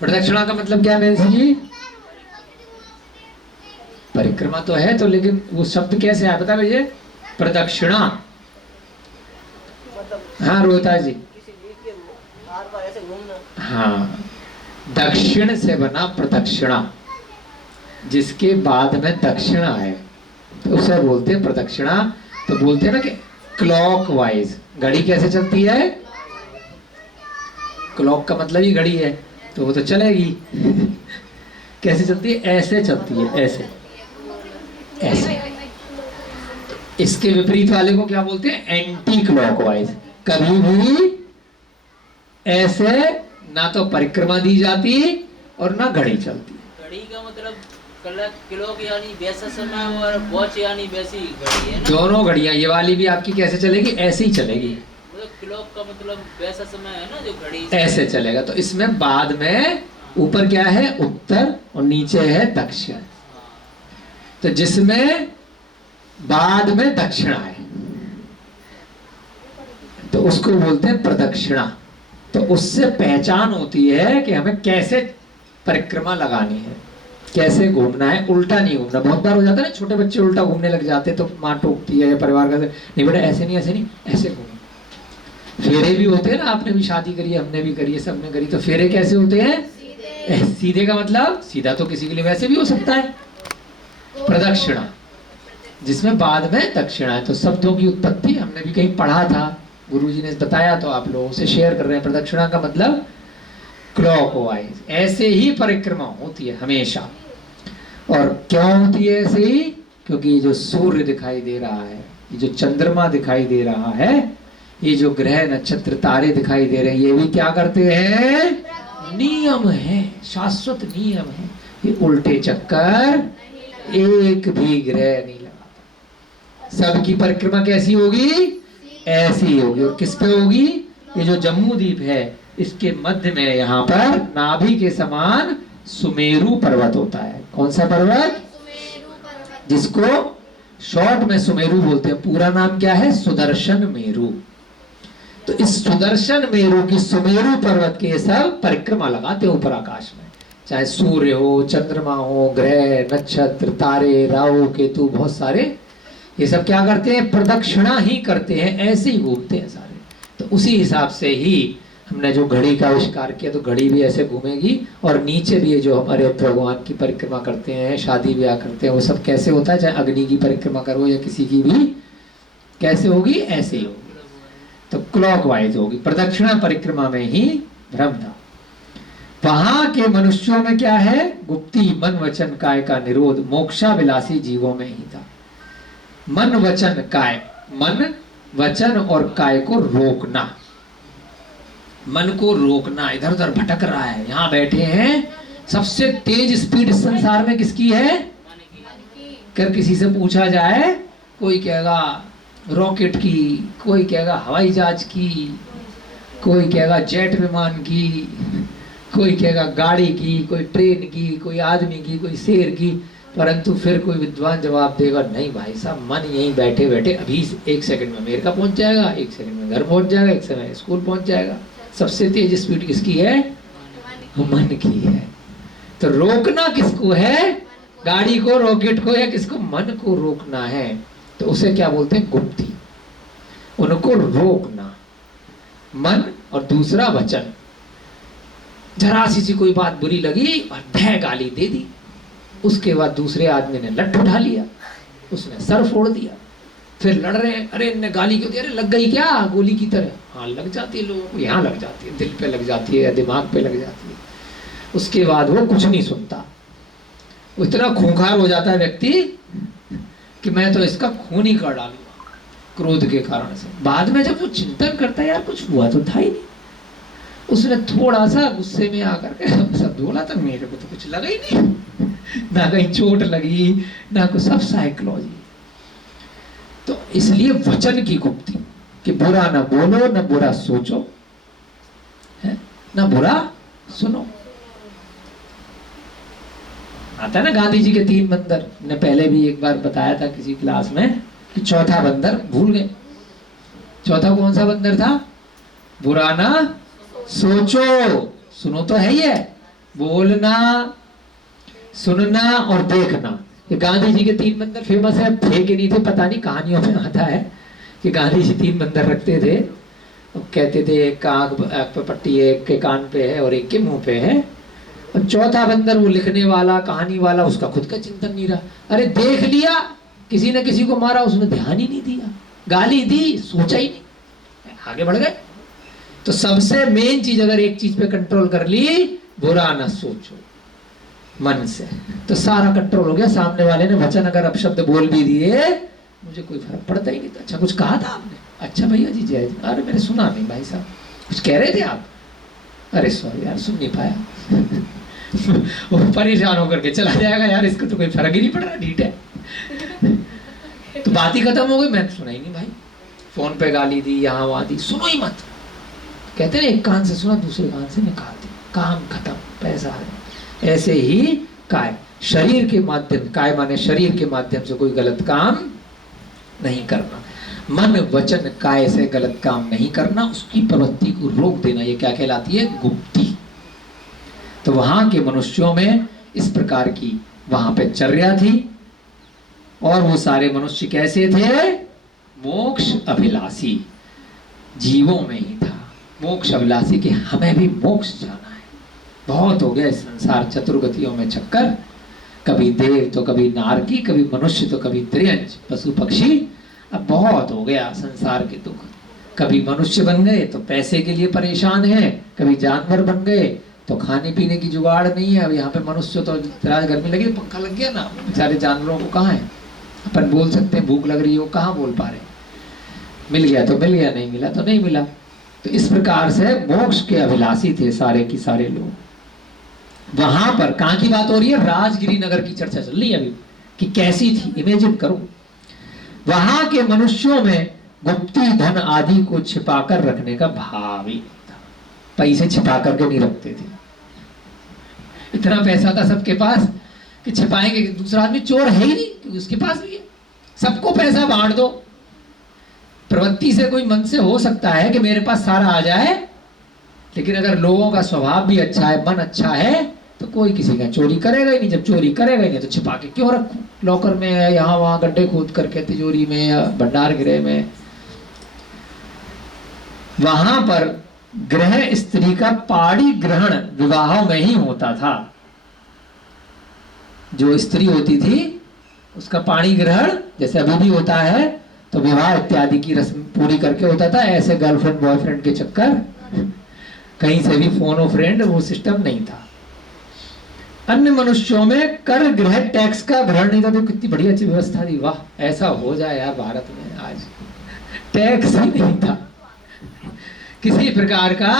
प्रदक्षिणा का मतलब क्या है जी? परिक्रमा तो है, तो लेकिन वो शब्द कैसे आया बता भैया? प्रदक्षिणा। हाँ रोहिता जी, हाँ दक्षिण से बना प्रदक्षिणा, जिसके बाद में दक्षिणा है तो उसे बोलते हैं प्रदक्षिणा। तो बोलते हैं ना कि क्लॉकवाइज घड़ी कैसे चलती है? क्लॉक का मतलब ही घड़ी है, तो वो तो चलेगी। कैसे चलती है? ऐसे चलती है, ऐसे ऐसे। इसके विपरीत वाले को क्या बोलते हैं? Anti clockwise. कभी भी ऐसे ना तो परिक्रमा दी जाती और ना घड़ी चलती। घड़ी का मतलब क्लॉक यानी वैसा समय, और वॉच यानी वैसी घड़ी है ना। दोनों घड़ियां, ये वाली भी आपकी कैसे चलेगी? ऐसे ही चलेगी। क्लॉक का मतलब वैसा समय है ना जो घड़ी ऐसे चलेगा। तो इसमें बाद में ऊपर क्या है? उत्तर, और नीचे है दक्षिण। तो जिसमें बाद में दक्षिणा है तो उसको बोलते हैं प्रदक्षिणा। तो उससे पहचान होती है कि हमें कैसे परिक्रमा लगानी है, कैसे घूमना है। उल्टा नहीं घूमना। बहुत बार हो जाता है ना, छोटे बच्चे उल्टा घूमने लग जाते तो माँ टोकती है या परिवार का, नहीं बेटा ऐसे नहीं, ऐसे नहीं, ऐसे घूमो। फेरे भी होते हैं ना, आपने भी शादी करी है, हमने भी करी है, सबने करी। तो फेरे कैसे होते हैं? सीधे का मतलब सीधा तो किसी के लिए वैसे भी हो सकता है। प्रदक्षिणा जिसमें बाद में दक्षिणा है। तो शब्दों की उत्पत्ति हमने भी कहीं पढ़ा था, गुरुजी ने बताया, तो आप लोगों से शेयर कर रहे हैं। प्रदक्षिणा का मतलब क्लॉकवाइज, ऐसे ही परिक्रमा होती है हमेशा। और क्यों होती है ऐसे ही? क्योंकि ये जो सूर्य दिखाई दे रहा है, ये जो चंद्रमा दिखाई दे रहा है, ये जो ग्रह नक्षत्र तारे दिखाई दे रहे हैं, ये भी क्या करते हैं? नियम है, शाश्वत नियम है। ये उल्टे चक्कर एक भी ग्रह नहीं लगाता। सबकी परिक्रमा कैसी होगी? ऐसी ही होगी। और किस पे होगी? ये जो जम्मू द्वीप है, इसके मध्य में यहाँ पर नाभि के समान सुमेरु पर्वत होता है। कौन सा पर्वत? जिसको शॉर्ट में सुमेरु बोलते हैं। पूरा नाम क्या है? सुदर्शन मेरु। तो इस सुदर्शन मेरु की सुमेरु पर्वत के सब परिक्रमा लगाते ऊपर आकाश में, चाहे सूर्य हो, चंद्रमा हो, ग्रह नक्षत्र तारे राहु केतु, बहुत सारे, ये सब क्या करते हैं? प्रदक्षिणा ही करते हैं, ऐसे ही घूमते हैं सारे। तो उसी हिसाब से ही हमने जो घड़ी का आविष्कार किया, तो घड़ी भी ऐसे घूमेगी। और नीचे भी ये जो हमारे भगवान की परिक्रमा करते हैं, शादी ब्याह करते हैं, वो सब कैसे होता है? चाहे अग्नि की परिक्रमा करो या किसी की भी, कैसे होगी? ऐसे ही होगी। तो क्लॉकवाइज होगी। प्रदक्षिणा परिक्रमा में ही भ्रम था। वहां के मनुष्यों में क्या है? गुप्ती मन वचन काय का निरोध मोक्षाभिलाषी जीवों में ही था। मन वचन काय, मन वचन और काय को रोकना, मन को रोकना। इधर उधर भटक रहा है, यहाँ बैठे हैं। सबसे तेज स्पीड संसार में किसकी है? कर किसी से पूछा जाए, कोई कहेगा रॉकेट की, कोई कहेगा हवाई जहाज की, कोई कहेगा जेट विमान की, कोई कहेगा गाड़ी की, कोई ट्रेन की, कोई आदमी की, कोई शेर की। परंतु फिर कोई विद्वान जवाब देगा, नहीं भाई साहब, मन यहीं बैठे बैठे अभी 1 सेकंड में अमेरिका पहुंच जाएगा, 1 सेकंड में घर पहुंच जाएगा, 1 सेकंड में स्कूल पहुंच जाएगा। सबसे तेज स्पीड किसकी है? मन की है। तो रोकना किसको है? गाड़ी को, रॉकेट को, या किसको? मन को रोकना है। तो उसे क्या बोलते हैं? गुप्ती। उनको रोकना, मन। और दूसरा वचन, जरा सी कोई बात बुरी लगी और भय गाली दे दी, उसके बाद दूसरे आदमी ने लठ उठा लिया, उसने सर फोड़ दिया। फिर लड़ रहे हैं, अरे इनने गाली क्यों दी, अरे लग गई क्या गोली की तरह? हाँ लग जाती है लोगों को, यहाँ लग जाती है, दिल पे लग जाती है या दिमाग पे लग जाती है। उसके बाद वो कुछ नहीं सुनता, वो इतना खूंखार हो जाता है व्यक्ति कि मैं तो इसका खून ही कर डालूंगा क्रोध के कारण से। बाद में जब वो चिंतन करता है यार कुछ हुआ तो था ही नहीं, उसने थोड़ा सा गुस्से में आकर के सब बोला था, मेरे को तो कुछ लगा ही नहीं, ना कहीं चोट लगी ना कुछ, सब साइकोलॉजी। तो इसलिए वचन की गुप्ती कि बुरा ना बोलो, ना बुरा सोचो, है ना बुरा सुनो। आता है ना गांधी जी के 3 बंदर, ने पहले भी एक बार बताया था किसी क्लास में कि चौथा बंदर भूल गए। चौथा कौन सा बंदर था? बुरा ना सोचो, सुनो तो है ही है, बोलना, सुनना और देखना। ये गांधी जी के 3 बंदर फेमस है, थे कि नहीं थे पता नहीं, कहानियों में आता है कि गांधी जी 3 बंदर रखते थे, कहते थे एक का आंख पे पट्टी है, एक के कान पे है और एक के मुंह पे है। और चौथा बंदर वो लिखने वाला, कहानी वाला, उसका खुद का चिंतन नहीं रहा। अरे देख लिया किसी ने किसी को मारा, उसने ध्यान ही नहीं दिया, गाली दी, सोचा ही नहीं, आगे बढ़ गए। तो सबसे मेन चीज अगर एक चीज पे कंट्रोल कर ली, बुरा ना सोचो मन से, तो सारा कंट्रोल हो गया। सामने वाले ने वचन अगर अपशब्द बोल भी दिए, मुझे कोई फर्क पड़ता ही नहीं था। अच्छा कुछ कहा था आपने? अच्छा भैया जी जय। अरे मैंने सुना नहीं भाई साहब, कुछ कह रहे थे आप? अरे सॉरी यार सुन नहीं पाया। वो परेशान होकर के चला जाएगा, यार इसको तो कोई फर्क ही नहीं पड़ रहा, ठीक है। तो बात ही खत्म हो गई, मैं तो सुना ही नहीं भाई, फोन पे गाली दी, यहाँ वहां दी, सुनो ही मत। कहते हैं एक कान से सुना दूसरे कान से निकाल दी, काम खत्म, पैसा है। ऐसे ही काय शरीर के माध्यम, काय माने शरीर के माध्यम से कोई गलत काम नहीं करना, मन वचन काय से गलत काम नहीं करना, उसकी प्रवृत्ति को रोक देना, ये क्या कहलाती है? गुप्ती। तो वहां के मनुष्यों में इस प्रकार की वहां पे चर्या थी। और वो सारे मनुष्य कैसे थे? मोक्ष अभिलाषी जीवों में ही था, मोक्ष अभिलाषी कि हमें भी मोक्ष जाना है। बहुत हो गया इस संसार चतुर्गतियों में चक्कर, कभी देव तो कभी नारकी, कभी मनुष्य तो कभी त्रियंच, पशु पक्षी। अब बहुत हो गया संसार के दुख, कभी मनुष्य बन गए तो पैसे के लिए परेशान है, कभी जानवर बन गए तो खाने पीने की जुगाड़ नहीं है। अब यहाँ पे मनुष्य तो गर्मी लगी पंखा लग गया ना, बेचारे जानवरों को कहाँ है? अपन बोल सकते हैं भूख लग रही हो, कहाँ बोल पा रहे? मिल गया तो मिल गया, नहीं मिला तो नहीं मिला। तो इस प्रकार से मोक्ष के अभिलाषी थे सारे की सारे लोग। वहां पर कहाँ की बात हो रही है? राजगिरी नगर की चर्चा चल रही है अभी कि कैसी थी, इमेजिन करो। वहां के मनुष्यों में गुप्ती धन आदि को छिपाकर रखने का भाव ही नहीं था, पैसे छिपा करके नहीं रखते थे। इतना पैसा था सबके पास कि छिपाएंगे, दूसरा आदमी चोर है ही नहीं क्योंकि उसके पास भी है, सबको पैसा बांट दो। प्रवृत्ति से कोई मन से हो सकता है कि मेरे पास सारा आ जाए, लेकिन अगर लोगों का स्वभाव भी अच्छा है, मन अच्छा है, तो कोई किसी का चोरी करेगा ही नहीं। जब चोरी करेगा ही नहीं तो छिपा के क्यों रखूं? लॉकर में, यहाँ वहां गड्ढे खोद करके, तिजोरी में या भंडार गृह में। वहां पर गृह स्त्री का पाड़ी ग्रहण विवाहों में ही होता था। जो स्त्री होती थी उसका पाणी ग्रहण जैसे अभी भी होता है, तो विवाह इत्यादि की रस्म पूरी करके होता था। ऐसे गर्लफ्रेंड बॉयफ्रेंड के चक्कर, कहीं से भी फोन फ्रेंड, वो सिस्टम नहीं था। अन्य मनुष्यों में कर गृह टैक्स का ग्रहण नहीं था। तो कितनी बढ़िया अच्छी व्यवस्था थी, वाह ऐसा हो जाए यार भारत में। आज टैक्स ही नहीं था, किसी प्रकार का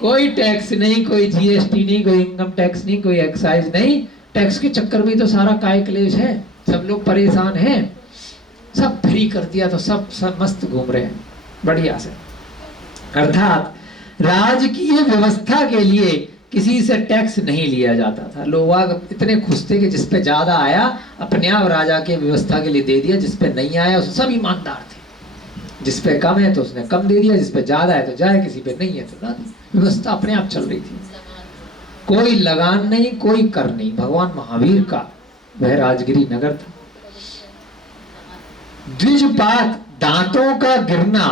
कोई टैक्स नहीं, कोई जीएसटी नहीं, कोई इनकम टैक्स नहीं, कोई एक्साइज नहीं। टैक्स के चक्कर में तो सारा काय क्लेश है, सब लोग परेशान हैं। सब फ्री कर दिया तो सब मस्त घूम रहे हैं बढ़िया से। अर्थात राजकीय व्यवस्था के लिए किसी से टैक्स नहीं लिया जाता था। लोग इतने खुश थे कि जिसपे ज्यादा आया अपने आप राजा के व्यवस्था के लिए दे दिया, जिसपे नहीं आया उस सब ईमानदार थे। जिसपे कम है तो उसने कम दे दिया, जिसपे ज्यादा है तो जाए, किसी पे नहीं है तो ना दी। व्यवस्था अपने आप चल रही थी, कोई लगान नहीं, कोई कर नहीं। भगवान महावीर का वह राजगिरी नगर था। द्विजपात दांतों का गिरना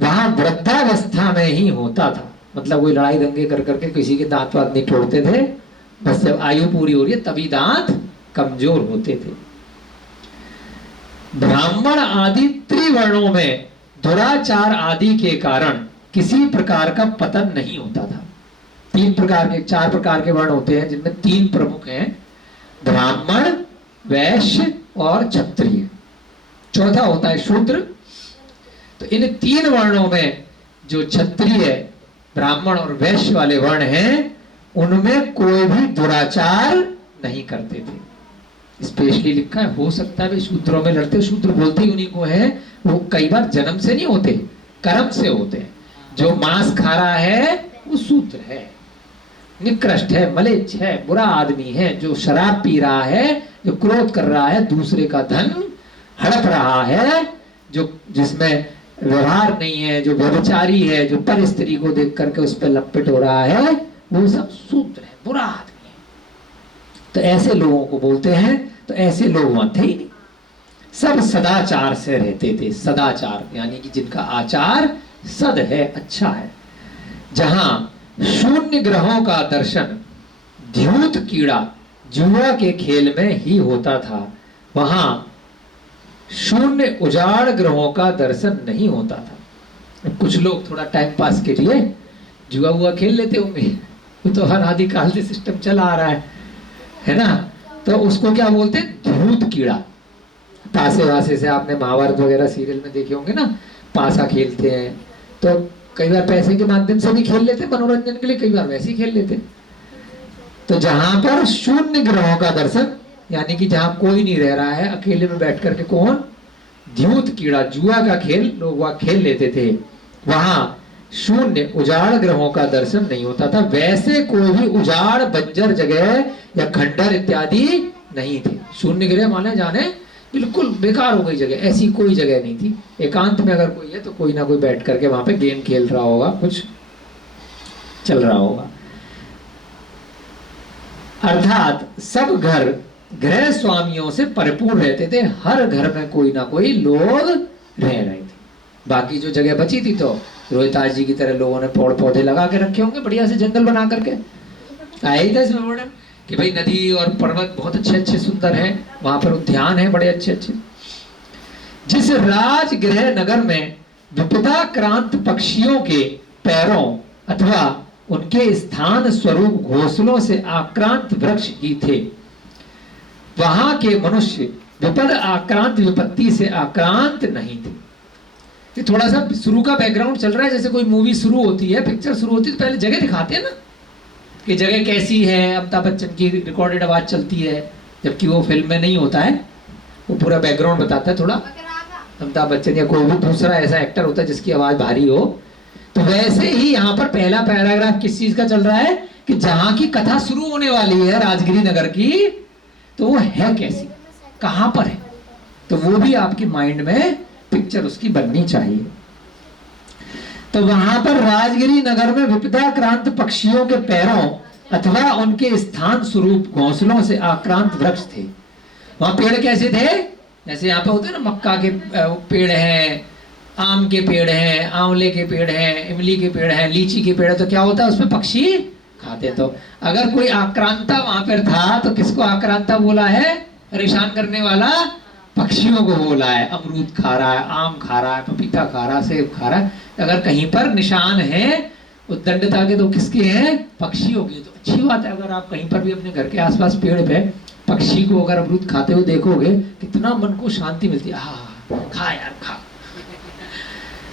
वहां वृद्धावस्था में ही होता था। मतलब वो लड़ाई दंगे कर करके किसी के दांत वात नहीं तोड़ते थे, बस जब आयु पूरी हो रही है तभी दांत कमजोर होते थे। ब्राह्मण आदि त्रिवर्णों में दुराचार आदि के कारण किसी प्रकार का पतन नहीं होता था। 4 प्रकार के वर्ण होते हैं, जिनमें 3 प्रमुख हैं, ब्राह्मण, वैश्य और क्षत्रिय। चौथा होता है शूद्र। तो इन 3 वर्णों में जो क्षत्रिय, ब्राह्मण और वैश्य वाले वर्ण हैं, उनमें कोई भी दुराचार नहीं करते थे। स्पेशली लिखा है, हो सकता है शूद्रों में लड़ते, शूद्र बोलते ही उन्हीं को है, वो कई बार जन्म से नहीं होते, कर्म से होते हैं। जो मांस खा रहा है वो शूद्र है, निकृष्ट है, मलेच्छ है, बुरा आदमी है। जो शराब पी रहा है, जो क्रोध कर रहा है, दूसरे का धन हड़प रहा है, जो जिसमें व्यवहार नहीं है, जो व्यभिचारी है, जो पर स्त्री को देख करके उस पर लपेट हो रहा है, वो सब शूद्र है, बुरा आदमी है। तो ऐसे लोगों को बोलते हैं। तो ऐसे लोग वहां थे ही नहीं, सब सदाचार से रहते थे। सदाचार यानी कि जिनका आचार सद है, अच्छा है। जहां शून्य ग्रहों का दर्शन द्यूत कीड़ा जुआ के खेल में ही होता था, वहां शून्य उजाड़ ग्रहों का दर्शन नहीं होता था। कुछ लोग थोड़ा टाइम पास के लिए जुआ हुआ खेल लेते होंगे, वो तो अनादिकाल से सिस्टम चला आ रहा है ना। तो उसको क्या बोलते हैं? धूत कीड़ा। तासे वासे से आपने महाभारत वगैरह सीरियल में देखे होंगे ना, पासा खेलते हैं। तो कई बार पैसे के माध्यम से भी खेल लेते मनोरंजन के लिए, कई बार वैसे ही खेल लेते। तो जहां पर शून्य ग्रहों का दर्शन, यानी कि जहां कोई नहीं रह रहा है, अकेले में बैठ करके कौन द्यूत कीड़ा जुआ का खेल लोग वहां खेल लेते थे, वहां शून्य उजाड़ ग्रहों का दर्शन नहीं होता था। वैसे कोई भी उजाड़ बंजर जगह या खंडर इत्यादि नहीं थे। शून्य ग्रह माने जाने बिल्कुल बेकार हो गई जगह, ऐसी कोई जगह नहीं थी। एकांत में अगर कोई है तो कोई ना कोई बैठ करके वहां पे गेम खेल रहा होगा, कुछ चल रहा होगा। अर्थात सब घर गृह स्वामियों से परिपूर्ण रहते थे। हर घर में कोई ना कोई लोग रह रहे थे। बाकी जो जगह बची थी तो रोहिताज जी की तरह लोगों ने पेड़ पौधे लगा के रखे होंगे, बढ़िया से जंगल बना करके। आया ही था इसमें वर्णन कि भाई नदी और पर्वत बहुत अच्छे अच्छे सुंदर हैं, वहां पर उद्यान है बड़े अच्छे अच्छे। जिस राजगृह नगर में विपदाक्रांत पक्षियों के पैरों अथवा उनके स्थान स्वरूप घोंसलों से आक्रांत वृक्ष ही थे, वहां के मनुष्य विपद आक्रांत विपत्ति से आक्रांत नहीं थे। ये थोड़ा सा शुरू का बैकग्राउंड चल रहा है। जैसे कोई मूवी शुरू होती है, पिक्चर शुरू होती है, तो पहले जगह दिखाते हैं ना कि जगह कैसी है। अमिताभ बच्चन की रिकॉर्डेड आवाज चलती है, जबकि वो फिल्म में नहीं होता है, वो पूरा बैकग्राउंड बताता है। थोड़ा अमिताभ बच्चन या कोई भी दूसरा ऐसा एक्टर होता है जिसकी आवाज भारी हो। तो वैसे ही यहाँ पर पहला पैराग्राफ किस चीज का चल रहा है कि जहां की कथा शुरू होने वाली है राजगिरी नगर की, तो वो है कैसी, कहां पर है, तो वो भी आपके माइंड में पिक्चर उसकी बननी चाहिए। तो वहां पर राजगिरी नगर में विपदाक्रांत पक्षियों के पैरों अथवा उनके स्थान स्वरूप घोंसलों से आक्रांत वृक्ष थे। वहां पेड़ कैसे थे? जैसे यहाँ पे होते हैं ना, मक्का के पेड़ हैं, आम के पेड़ हैं, आंवले के पेड़ हैं, इमली के पेड़ हैं, लीची के पेड़ है। तो क्या होता है उसमें पक्षी खाते। तो अगर कोई आक्रांता वहां पर था तो किसको आक्रांता बोला है? परेशान करने वाला पक्षियों को बोला है। अमरूद खा रहा है, आम खा रहा है, पपीता खा रहा है, सेब खा रहा है। अगर कहीं पर निशान है उद्दंडता के तो किसके हैं? पक्षियों के। तो अच्छी बात है, अगर आप कहीं पर भी अपने घर के आसपास पेड़ पे पक्षी को अगर अमरूद खाते हुए देखोगे, कितना मन को शांति मिलती है। खा यार खा,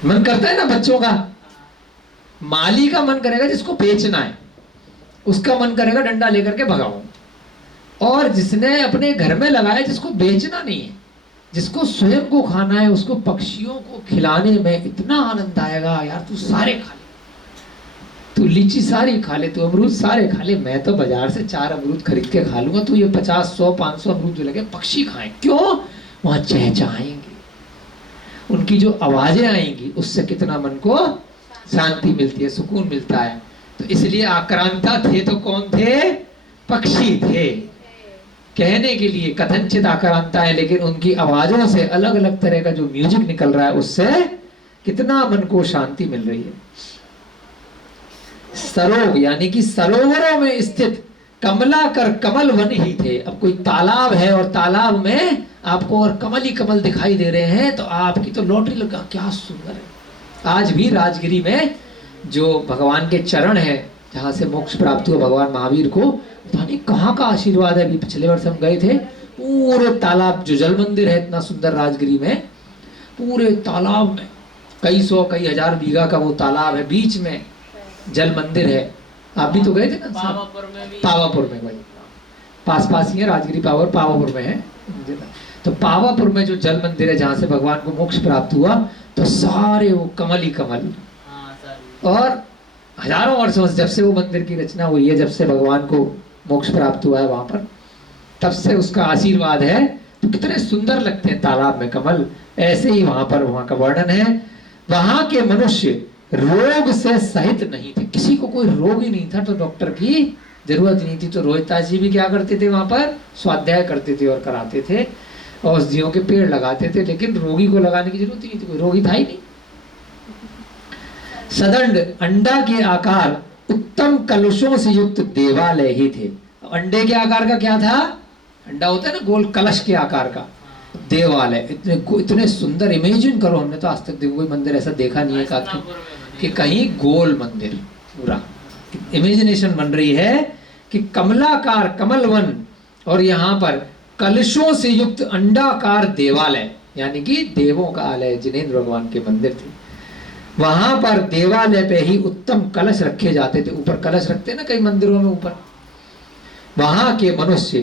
मन करता है ना बच्चों का। माली का मन करेगा जिसको बेचना है, उसका मन करेगा डंडा लेकर के भगाओ। और जिसने अपने घर में लगाया, जिसको बेचना नहीं है, जिसको स्वयं को खाना है, उसको पक्षियों को खिलाने में इतना आनंद आएगा। यार तू सारे खा ले, तू लीची सारी खा ले, तू अमरूद सारे खा ले, मैं तो बाजार से 4 अमरूद खरीद के खा लूंगा, तू ये 50, 100, 500 अमरूद जो लगे पक्षी खाएं। क्यों? वहां चहचहाएंगे, उनकी जो आवाजें आएंगी उससे कितना मन को शांति मिलती है, सुकून मिलता है। तो इसलिए आक्रांता थे तो कौन थे? पक्षी थे। कहने के लिए कथनचित आक्रांता है, लेकिन उनकी आवाजों से अलग अलग तरह का जो म्यूजिक निकल रहा है उससे कितना मन को शांति मिल रही है। सरोवर यानी कि सरोवरों में स्थित कमलाकर कमल वन ही थे। अब कोई तालाब है और तालाब में आपको और कमल ही कमल दिखाई दे रहे हैं तो आपकी तो लॉटरी लगा। क्या सुंदर है। आज भी राजगिरी में जो भगवान के चरण है, जहाँ से मोक्ष प्राप्त हुआ भगवान महावीर को, पता नहीं कहाँ का आशीर्वाद है। अभी पिछले वर्ष हम गए थे, पूरे तालाब, जो जल मंदिर है इतना सुंदर राजगिरी में, पूरे तालाब में कई सौ कई हजार बीघा का वो तालाब है, बीच में जल मंदिर है। आप भी तो गए थे ना? पावापुर में भाई, पास ही है राजगिरी, पावापुर में है। तो पावापुर में जो जल मंदिर है जहाँ से भगवान को मोक्ष प्राप्त हुआ, तो सारे वो कमल ही कमल। और हजारों वर्षों से जब से वो मंदिर की रचना हुई है, जब से भगवान को मोक्ष प्राप्त हुआ है वहां पर, तब से उसका आशीर्वाद है। तो कितने सुंदर लगते हैं तालाब में कमल। ऐसे ही वहां पर वहां का वर्णन है। वहां के मनुष्य रोग से सहित नहीं थे, किसी को कोई रोग ही नहीं था, तो डॉक्टर की जरूरत नहीं थी। तो रोहितास जी भी क्या करते थे, वहां पर स्वाध्याय करते थे और कराते थे, औषधियों के पेड़ लगाते थे, लेकिन रोगी को लगाने की जरूरत ही नहीं थी, कोई रोगी था ही नहीं। सदंड अंडा के आकार उत्तम कलशों से युक्त देवालय ही थे। अंडे के आकार का क्या था? अंडा होता है ना गोल, कलश के आकार का देवालय। इतने सुंदर, इमेजिन करो, हमने तो आज तक देखो कोई मंदिर ऐसा देखा नहीं है कि कहीं गोल मंदिर पूरा। इमेजिनेशन बन रही है कि कमलाकार कमलवन और यहाँ पर कलशों से युक्त अंडाकार देवालय, यानी कि देवों का आलय, जिनेंद्र भगवान के मंदिर थे। वहां पर देवालय पे ही उत्तम कलश रखे जाते थे। ऊपर कलश रखते हैं ना कई मंदिरों में ऊपर। वहां के मनुष्य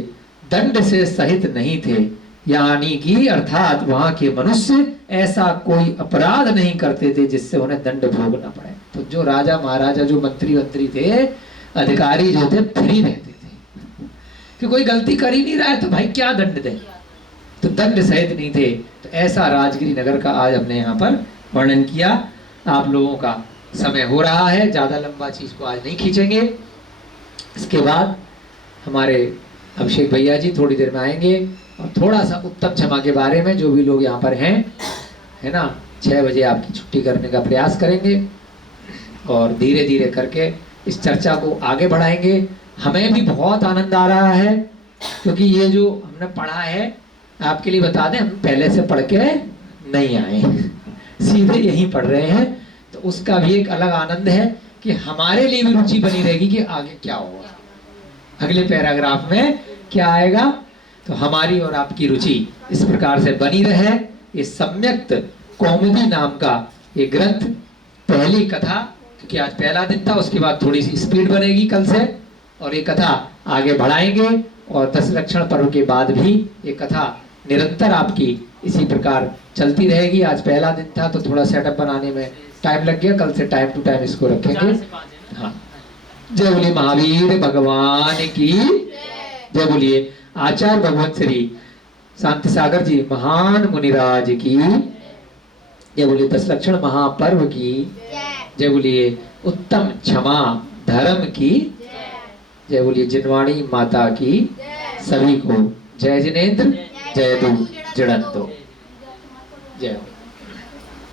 दंड से सहित नहीं थे, यानी कि अर्थात वहां के मनुष्य ऐसा कोई अपराध नहीं करते थे जिससे उन्हें दंड भोगना पड़े। तो जो राजा महाराजा, जो मंत्री थे, अधिकारी जो थे, फ्री रहते थे कि कोई गलती कर ही नहीं रहा है तो भाई क्या दंड दे, तो दंड सहित नहीं थे। तो ऐसा राजगिरी नगर का आज हमने यहाँ पर वर्णन किया। आप लोगों का समय हो रहा है, ज्यादा लंबा चीज को आज नहीं खींचेंगे। इसके बाद हमारे अभिषेक भैया जी थोड़ी देर में आएंगे और थोड़ा सा उत्तम क्षमा के बारे में, जो भी लोग यहाँ पर हैं, है ना, 6 बजे आपकी छुट्टी करने का प्रयास करेंगे और धीरे धीरे करके इस चर्चा को आगे बढ़ाएंगे। हमें भी बहुत आनंद आ रहा है क्योंकि ये जो हमने पढ़ा है, आपके लिए बता दें, हम पहले से पढ़ के नहीं आए, सीधे यहीं पढ़ रहे हैं। तो उसका भी एक अलग आनंद है कि हमारे लिए भी रुचि बनी रहेगी कि आगे क्या होगा, अगले पैराग्राफ में क्या आएगा। तो हमारी और आपकी रुचि इस प्रकार से बनी रहे। ये सम्यक्त कौमुदी नाम का ये ग्रंथ, पहली कथा, क्योंकि आज पहला दिन था, उसके बाद थोड़ी सी स्पीड बनेगी कल से, और ये कथा आगे बढ़ाएंगे। और 10 लक्षण पर्व के बाद भी ये कथा निरंतर आपकी इसी प्रकार चलती रहेगी। आज पहला दिन था तो थोड़ा सेटअप बनाने में टाइम लग गया, कल से टाइम टू टाइम इसको रखेंगे। हाँ, जय बोलिए महावीर भगवान की जय। बोलिए आचार्य भगवत श्री शांति सागर जी महान मुनिराज की जय। बोलिए 10 लक्षण महापर्व की जय। बोलिए उत्तम क्षमा धर्म की जय। बोलिए जिनवाणी माता की सभी को जय। जिनेंद्र जय दू जड़ंतो जय।